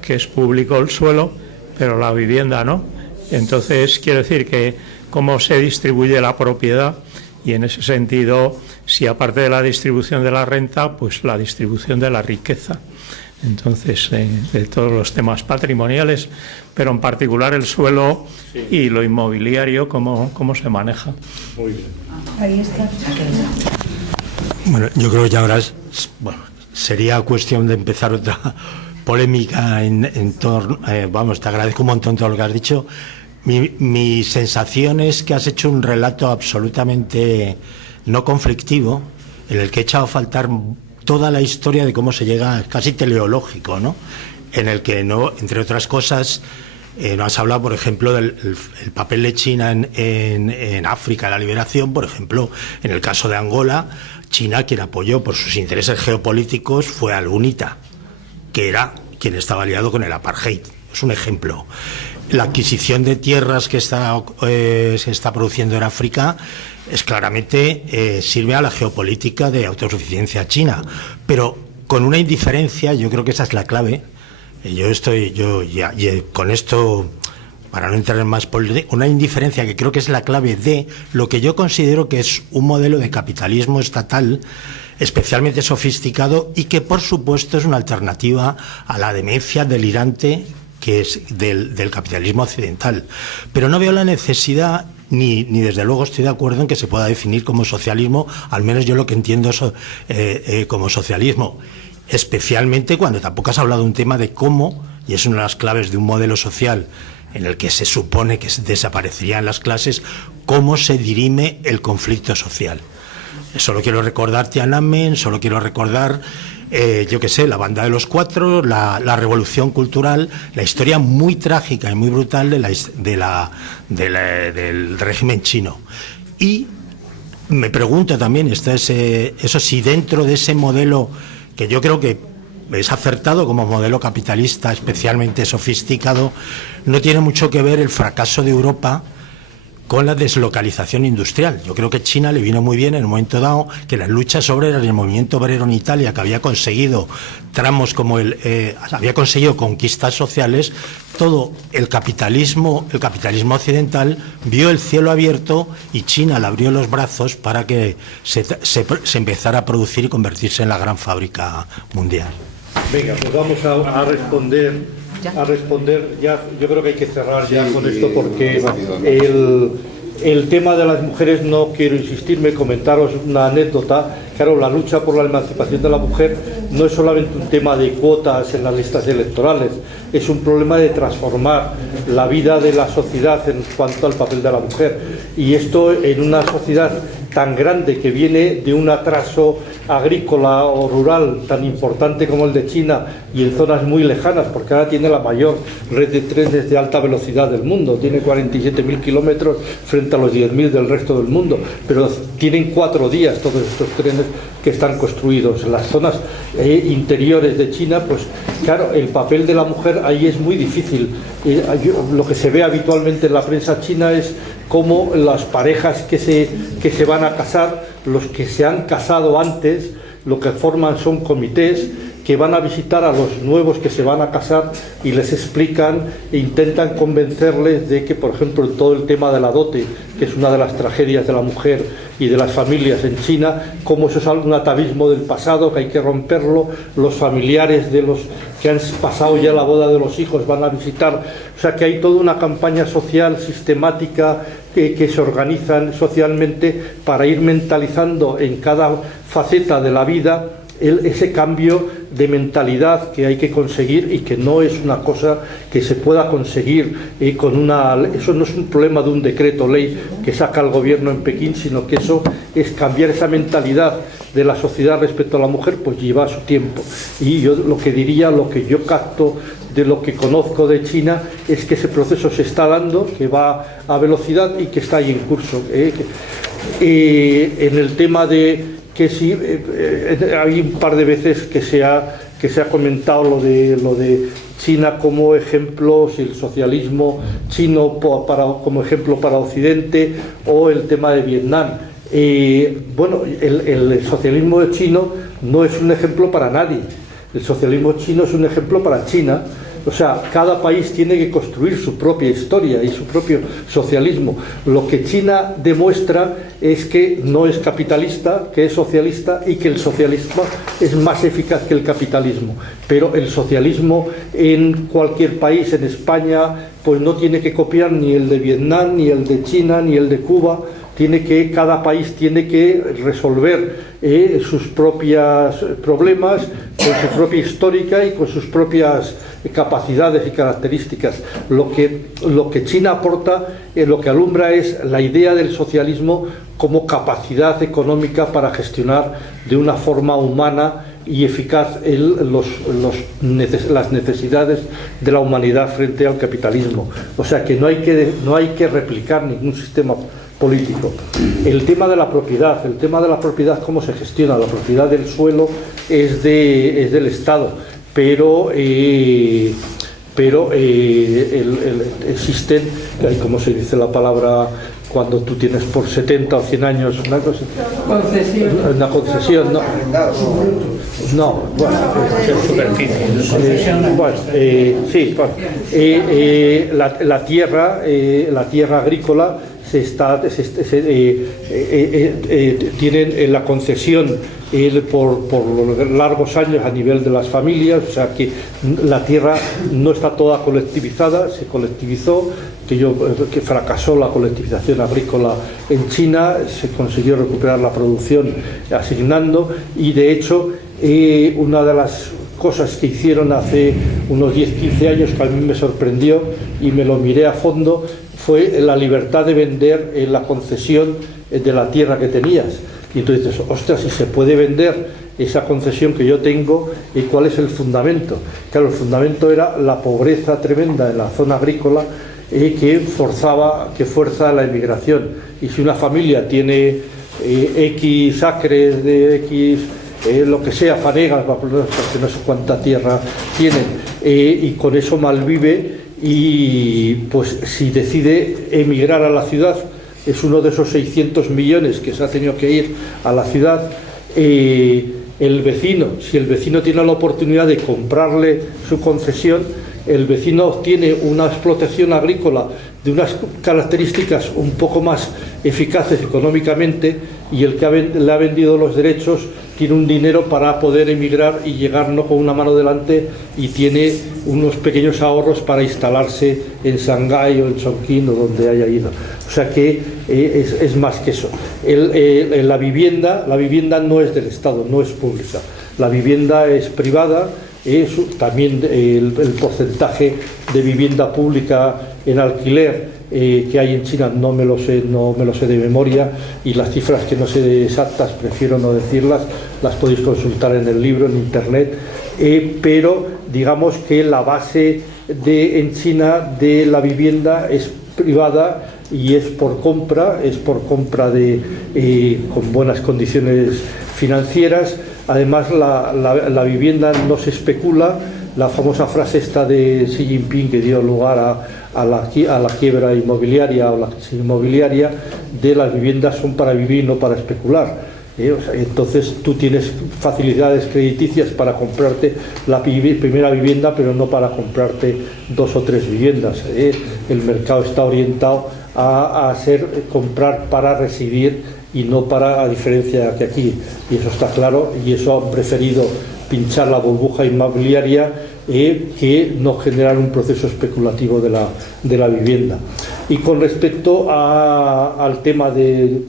que es público el suelo, pero la vivienda no. Entonces, quiero decir que cómo se distribuye la propiedad. Y en ese sentido, si aparte de la distribución de la renta, pues la distribución de la riqueza. Entonces, de todos los temas patrimoniales, pero en particular el suelo y lo inmobiliario, cómo se maneja. Muy bien. Ahí está. Bueno, yo creo que ya ahora sería cuestión de empezar otra polémica en torno. Vamos, te agradezco un montón todo lo que has dicho. Mi sensación es que has hecho un relato absolutamente no conflictivo, en el que he echado a faltar toda la historia de cómo se llega, casi teleológico, ¿no? En el que, no, entre otras cosas, no has hablado, por ejemplo, del el papel de China en África, la liberación, por ejemplo, en el caso de Angola, China, quien apoyó por sus intereses geopolíticos, fue al UNITA, que era quien estaba aliado con el apartheid. Es un ejemplo. La adquisición de tierras que se está produciendo en África es claramente sirve a la geopolítica de autosuficiencia china, pero con una indiferencia, yo creo que esa es la clave. Con esto, para no entrar en más política, una indiferencia que creo que es la clave de lo que yo considero que es un modelo de capitalismo estatal especialmente sofisticado y que, por supuesto, es una alternativa a la demencia delirante que es del capitalismo occidental. Pero no veo la necesidad, ni desde luego estoy de acuerdo en que se pueda definir como socialismo, al menos yo lo que entiendo como socialismo, especialmente cuando tampoco has hablado de un tema de cómo, y es una de las claves de un modelo social en el que se supone que desaparecerían las clases, cómo se dirime el conflicto social. Solo quiero recordar Tiananmen, solo quiero recordar yo qué sé, la banda de los cuatro, la revolución cultural, la historia muy trágica y muy brutal del régimen chino. Y me pregunto también, eso si dentro de ese modelo, que yo creo que es acertado como modelo capitalista especialmente sofisticado, no tiene mucho que ver el fracaso de Europa con la deslocalización industrial. Yo creo que China le vino muy bien en un momento dado que las luchas obreras y el movimiento obrero en Italia, que había conseguido tramos como había conseguido conquistas sociales, todo el capitalismo occidental vio el cielo abierto y China le abrió los brazos para que se empezara a producir y convertirse en la gran fábrica mundial. Venga, pues vamos a responder. Ya, yo creo que hay que cerrar ya con esto, porque el tema de las mujeres, no quiero insistirme, comentaros una anécdota. Claro, la lucha por la emancipación de la mujer no es solamente un tema de cuotas en las listas electorales, es un problema de transformar la vida de la sociedad en cuanto al papel de la mujer. Y esto en una sociedad tan grande, que viene de un atraso agrícola o rural tan importante como el de China, y en zonas muy lejanas, porque ahora tiene la mayor red de trenes de alta velocidad del mundo, tiene 47.000 kilómetros frente a los 10.000 del resto del mundo, pero tienen 4 días todos estos trenes que están construidos. En las zonas interiores de China, pues claro, el papel de la mujer ahí es muy difícil. Lo que se ve habitualmente en la prensa china es cómo las parejas que se van a casar, los que se han casado antes, lo que forman son comités que van a visitar a los nuevos que se van a casar y les explican e intentan convencerles de que, por ejemplo, todo el tema de la dote, que es una de las tragedias de la mujer y de las familias en China, como eso es un atavismo del pasado, que hay que romperlo. Los familiares de los que han pasado ya la boda de los hijos van a visitar. O sea que hay toda una campaña social sistemática que se organizan socialmente para ir mentalizando en cada faceta de la vida ese cambio de mentalidad que hay que conseguir y que no es una cosa que se pueda conseguir con una... Eso no es un problema de un decreto ley que saca el gobierno en Pekín, sino que eso es cambiar esa mentalidad de la sociedad respecto a la mujer, pues lleva su tiempo. Y yo lo que diría, lo que yo capto de lo que conozco de China, es que ese proceso se está dando, que va a velocidad y que está ahí en curso. En el tema de que sí, hay un par de veces que se ha comentado lo de China como ejemplo, si el socialismo chino como ejemplo para Occidente, o el tema de Vietnam. Bueno, el socialismo chino no es un ejemplo para nadie. El socialismo chino es un ejemplo para China. O sea, cada país tiene que construir su propia historia y su propio socialismo. Lo que China demuestra es que no es capitalista, que es socialista, y que el socialismo es más eficaz que el capitalismo. Pero el socialismo en cualquier país, en España, pues no tiene que copiar ni el de Vietnam, ni el de China, ni el de Cuba. Cada país tiene que resolver sus propios problemas con su propia histórica y con sus propias capacidades y características. Lo que China aporta, lo que alumbra, es la idea del socialismo como capacidad económica para gestionar de una forma humana y eficaz las necesidades de la humanidad frente al capitalismo. O sea que no hay que replicar ningún sistema político. El tema de la propiedad, cómo se gestiona. La propiedad del suelo es del Estado, pero existen, ¿cómo se dice la palabra cuando tú tienes por 70 o 100 años una cosa? Una concesión, no, bueno, la tierra agrícola tienen la concesión por largos años a nivel de las familias, o sea que la tierra no está toda colectivizada, se colectivizó, que fracasó la colectivización agrícola en China, se consiguió recuperar la producción asignando, y de hecho una de las cosas que hicieron hace unos 10-15 años que a mí me sorprendió y me lo miré a fondo fue la libertad de vender la concesión de la tierra que tenías. Y entonces dices, ostras, si se puede vender esa concesión que yo tengo, ¿y cuál es el fundamento? Claro, el fundamento era la pobreza tremenda en la zona agrícola que fuerza la emigración. Y si una familia tiene X acres de X, lo que sea, fanegas, porque no sé cuánta tierra tienen, y con eso malvive, y pues si decide emigrar a la ciudad, es uno de esos 600 millones que se ha tenido que ir a la ciudad, si el vecino tiene la oportunidad de comprarle su concesión, el vecino obtiene una explotación agrícola de unas características un poco más eficaces económicamente, y el que le ha vendido los derechos tiene un dinero para poder emigrar y llegar no con una mano delante, y tiene unos pequeños ahorros para instalarse en Shanghái o en Chongqing o donde haya ido. O sea que es más que eso. La vivienda no es del Estado, no es pública. La vivienda es privada. También el porcentaje de vivienda pública en alquiler que hay en China no me lo sé de memoria, y las cifras que no sé exactas prefiero no decirlas, las podéis consultar en el libro, en internet, pero digamos que la base en China de la vivienda es privada y es por compra con buenas condiciones financieras. Además la vivienda no se especula. La famosa frase esta de Xi Jinping, que dio lugar a la quiebra inmobiliaria o la crisis inmobiliaria, de las viviendas son para vivir, no para especular. Entonces tú tienes facilidades crediticias para comprarte la primera vivienda, pero no para comprarte 2 o 3 viviendas. El mercado está orientado a comprar para residir y no para, a diferencia que aquí, y eso está claro, y eso han preferido pinchar la burbuja inmobiliaria que no generar un proceso especulativo de la vivienda. Y con respecto al tema de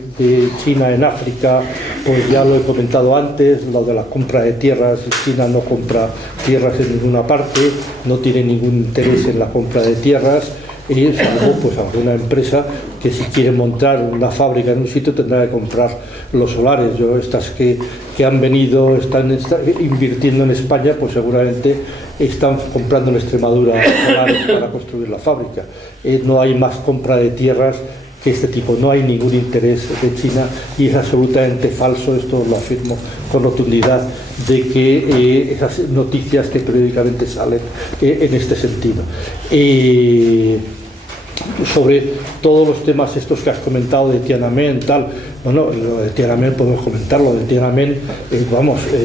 China en África, pues ya lo he comentado antes, lo de la compra de tierras. China no compra tierras en ninguna parte, no tiene ningún interés en la compra de tierras, salvo pues alguna empresa que si quiere montar una fábrica en un sitio tendrá que comprar los solares. Estas que han venido, están invirtiendo en España, pues seguramente están comprando en Extremadura solares para construir la fábrica. No hay más compra de tierras que este tipo, no hay ningún interés de China, y es absolutamente falso, esto lo afirmo con rotundidad, de que esas noticias que periódicamente salen en este sentido. Sobre todos los temas estos que has comentado de Tiananmen, tal, bueno, lo de Tiananmen podemos comentar, lo de Tiananmen,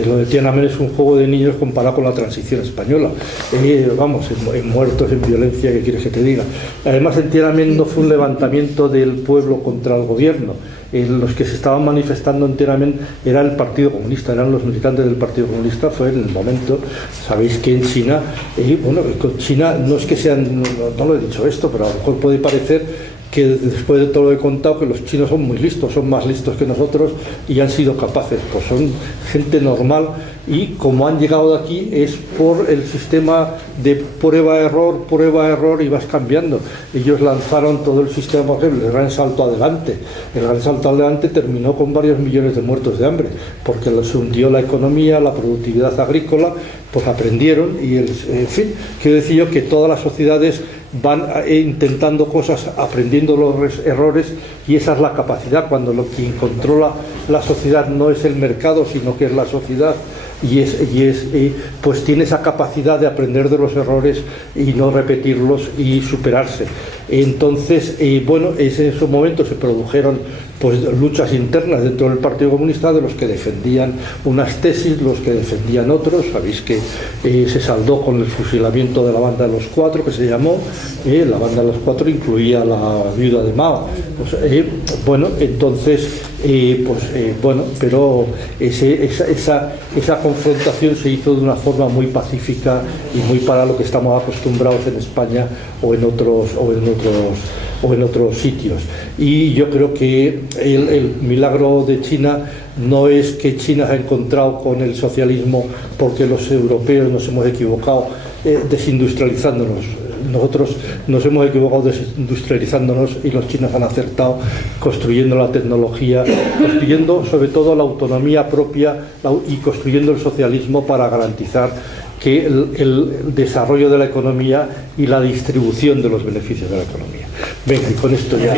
lo de Tiananmen es un juego de niños comparado con la transición española, en muertos, en violencia, ¿qué quieres que te diga? Además, en Tiananmen no fue un levantamiento del pueblo contra el gobierno. Los que se estaban manifestando en Tiananmen era el Partido Comunista, eran los militantes del Partido Comunista. Fue en el momento, sabéis que en China, con China no es que sean, no lo he dicho esto, pero a lo mejor puede parecer que después de todo lo que he contado, que los chinos son muy listos, son más listos que nosotros y han sido capaces, pues son gente normal, y como han llegado de aquí es por el sistema de prueba-error y vas cambiando. Ellos lanzaron todo el sistema, por ejemplo, el gran salto adelante. El gran salto adelante terminó con varios millones de muertos de hambre, porque se hundió la economía, la productividad agrícola, pues aprendieron y, en fin, quiero decir yo que todas las sociedades van intentando cosas, aprendiendo los errores, y esa es la capacidad, cuando quien controla la sociedad no es el mercado, sino que es la sociedad, pues tiene esa capacidad de aprender de los errores y no repetirlos y superarse. Entonces, en esos momentos se produjeron pues luchas internas dentro del Partido Comunista, de los que defendían unas tesis, los que defendían otros. Sabéis que se saldó con el fusilamiento de la Banda de los Cuatro, que se llamó. La Banda de los Cuatro incluía a la viuda de Mao. Pero esa confrontación se hizo de una forma muy pacífica y muy para lo que estamos acostumbrados en España o en otros sitios. Y yo creo que el milagro de China no es que China se ha encontrado con el socialismo porque los europeos nos hemos equivocado desindustrializándonos. Nosotros nos hemos equivocado desindustrializándonos y los chinos han acertado construyendo la tecnología, construyendo sobre todo la autonomía propia y construyendo el socialismo para garantizar que el desarrollo de la economía y la distribución de los beneficios de la economía. Venga, y con esto ya.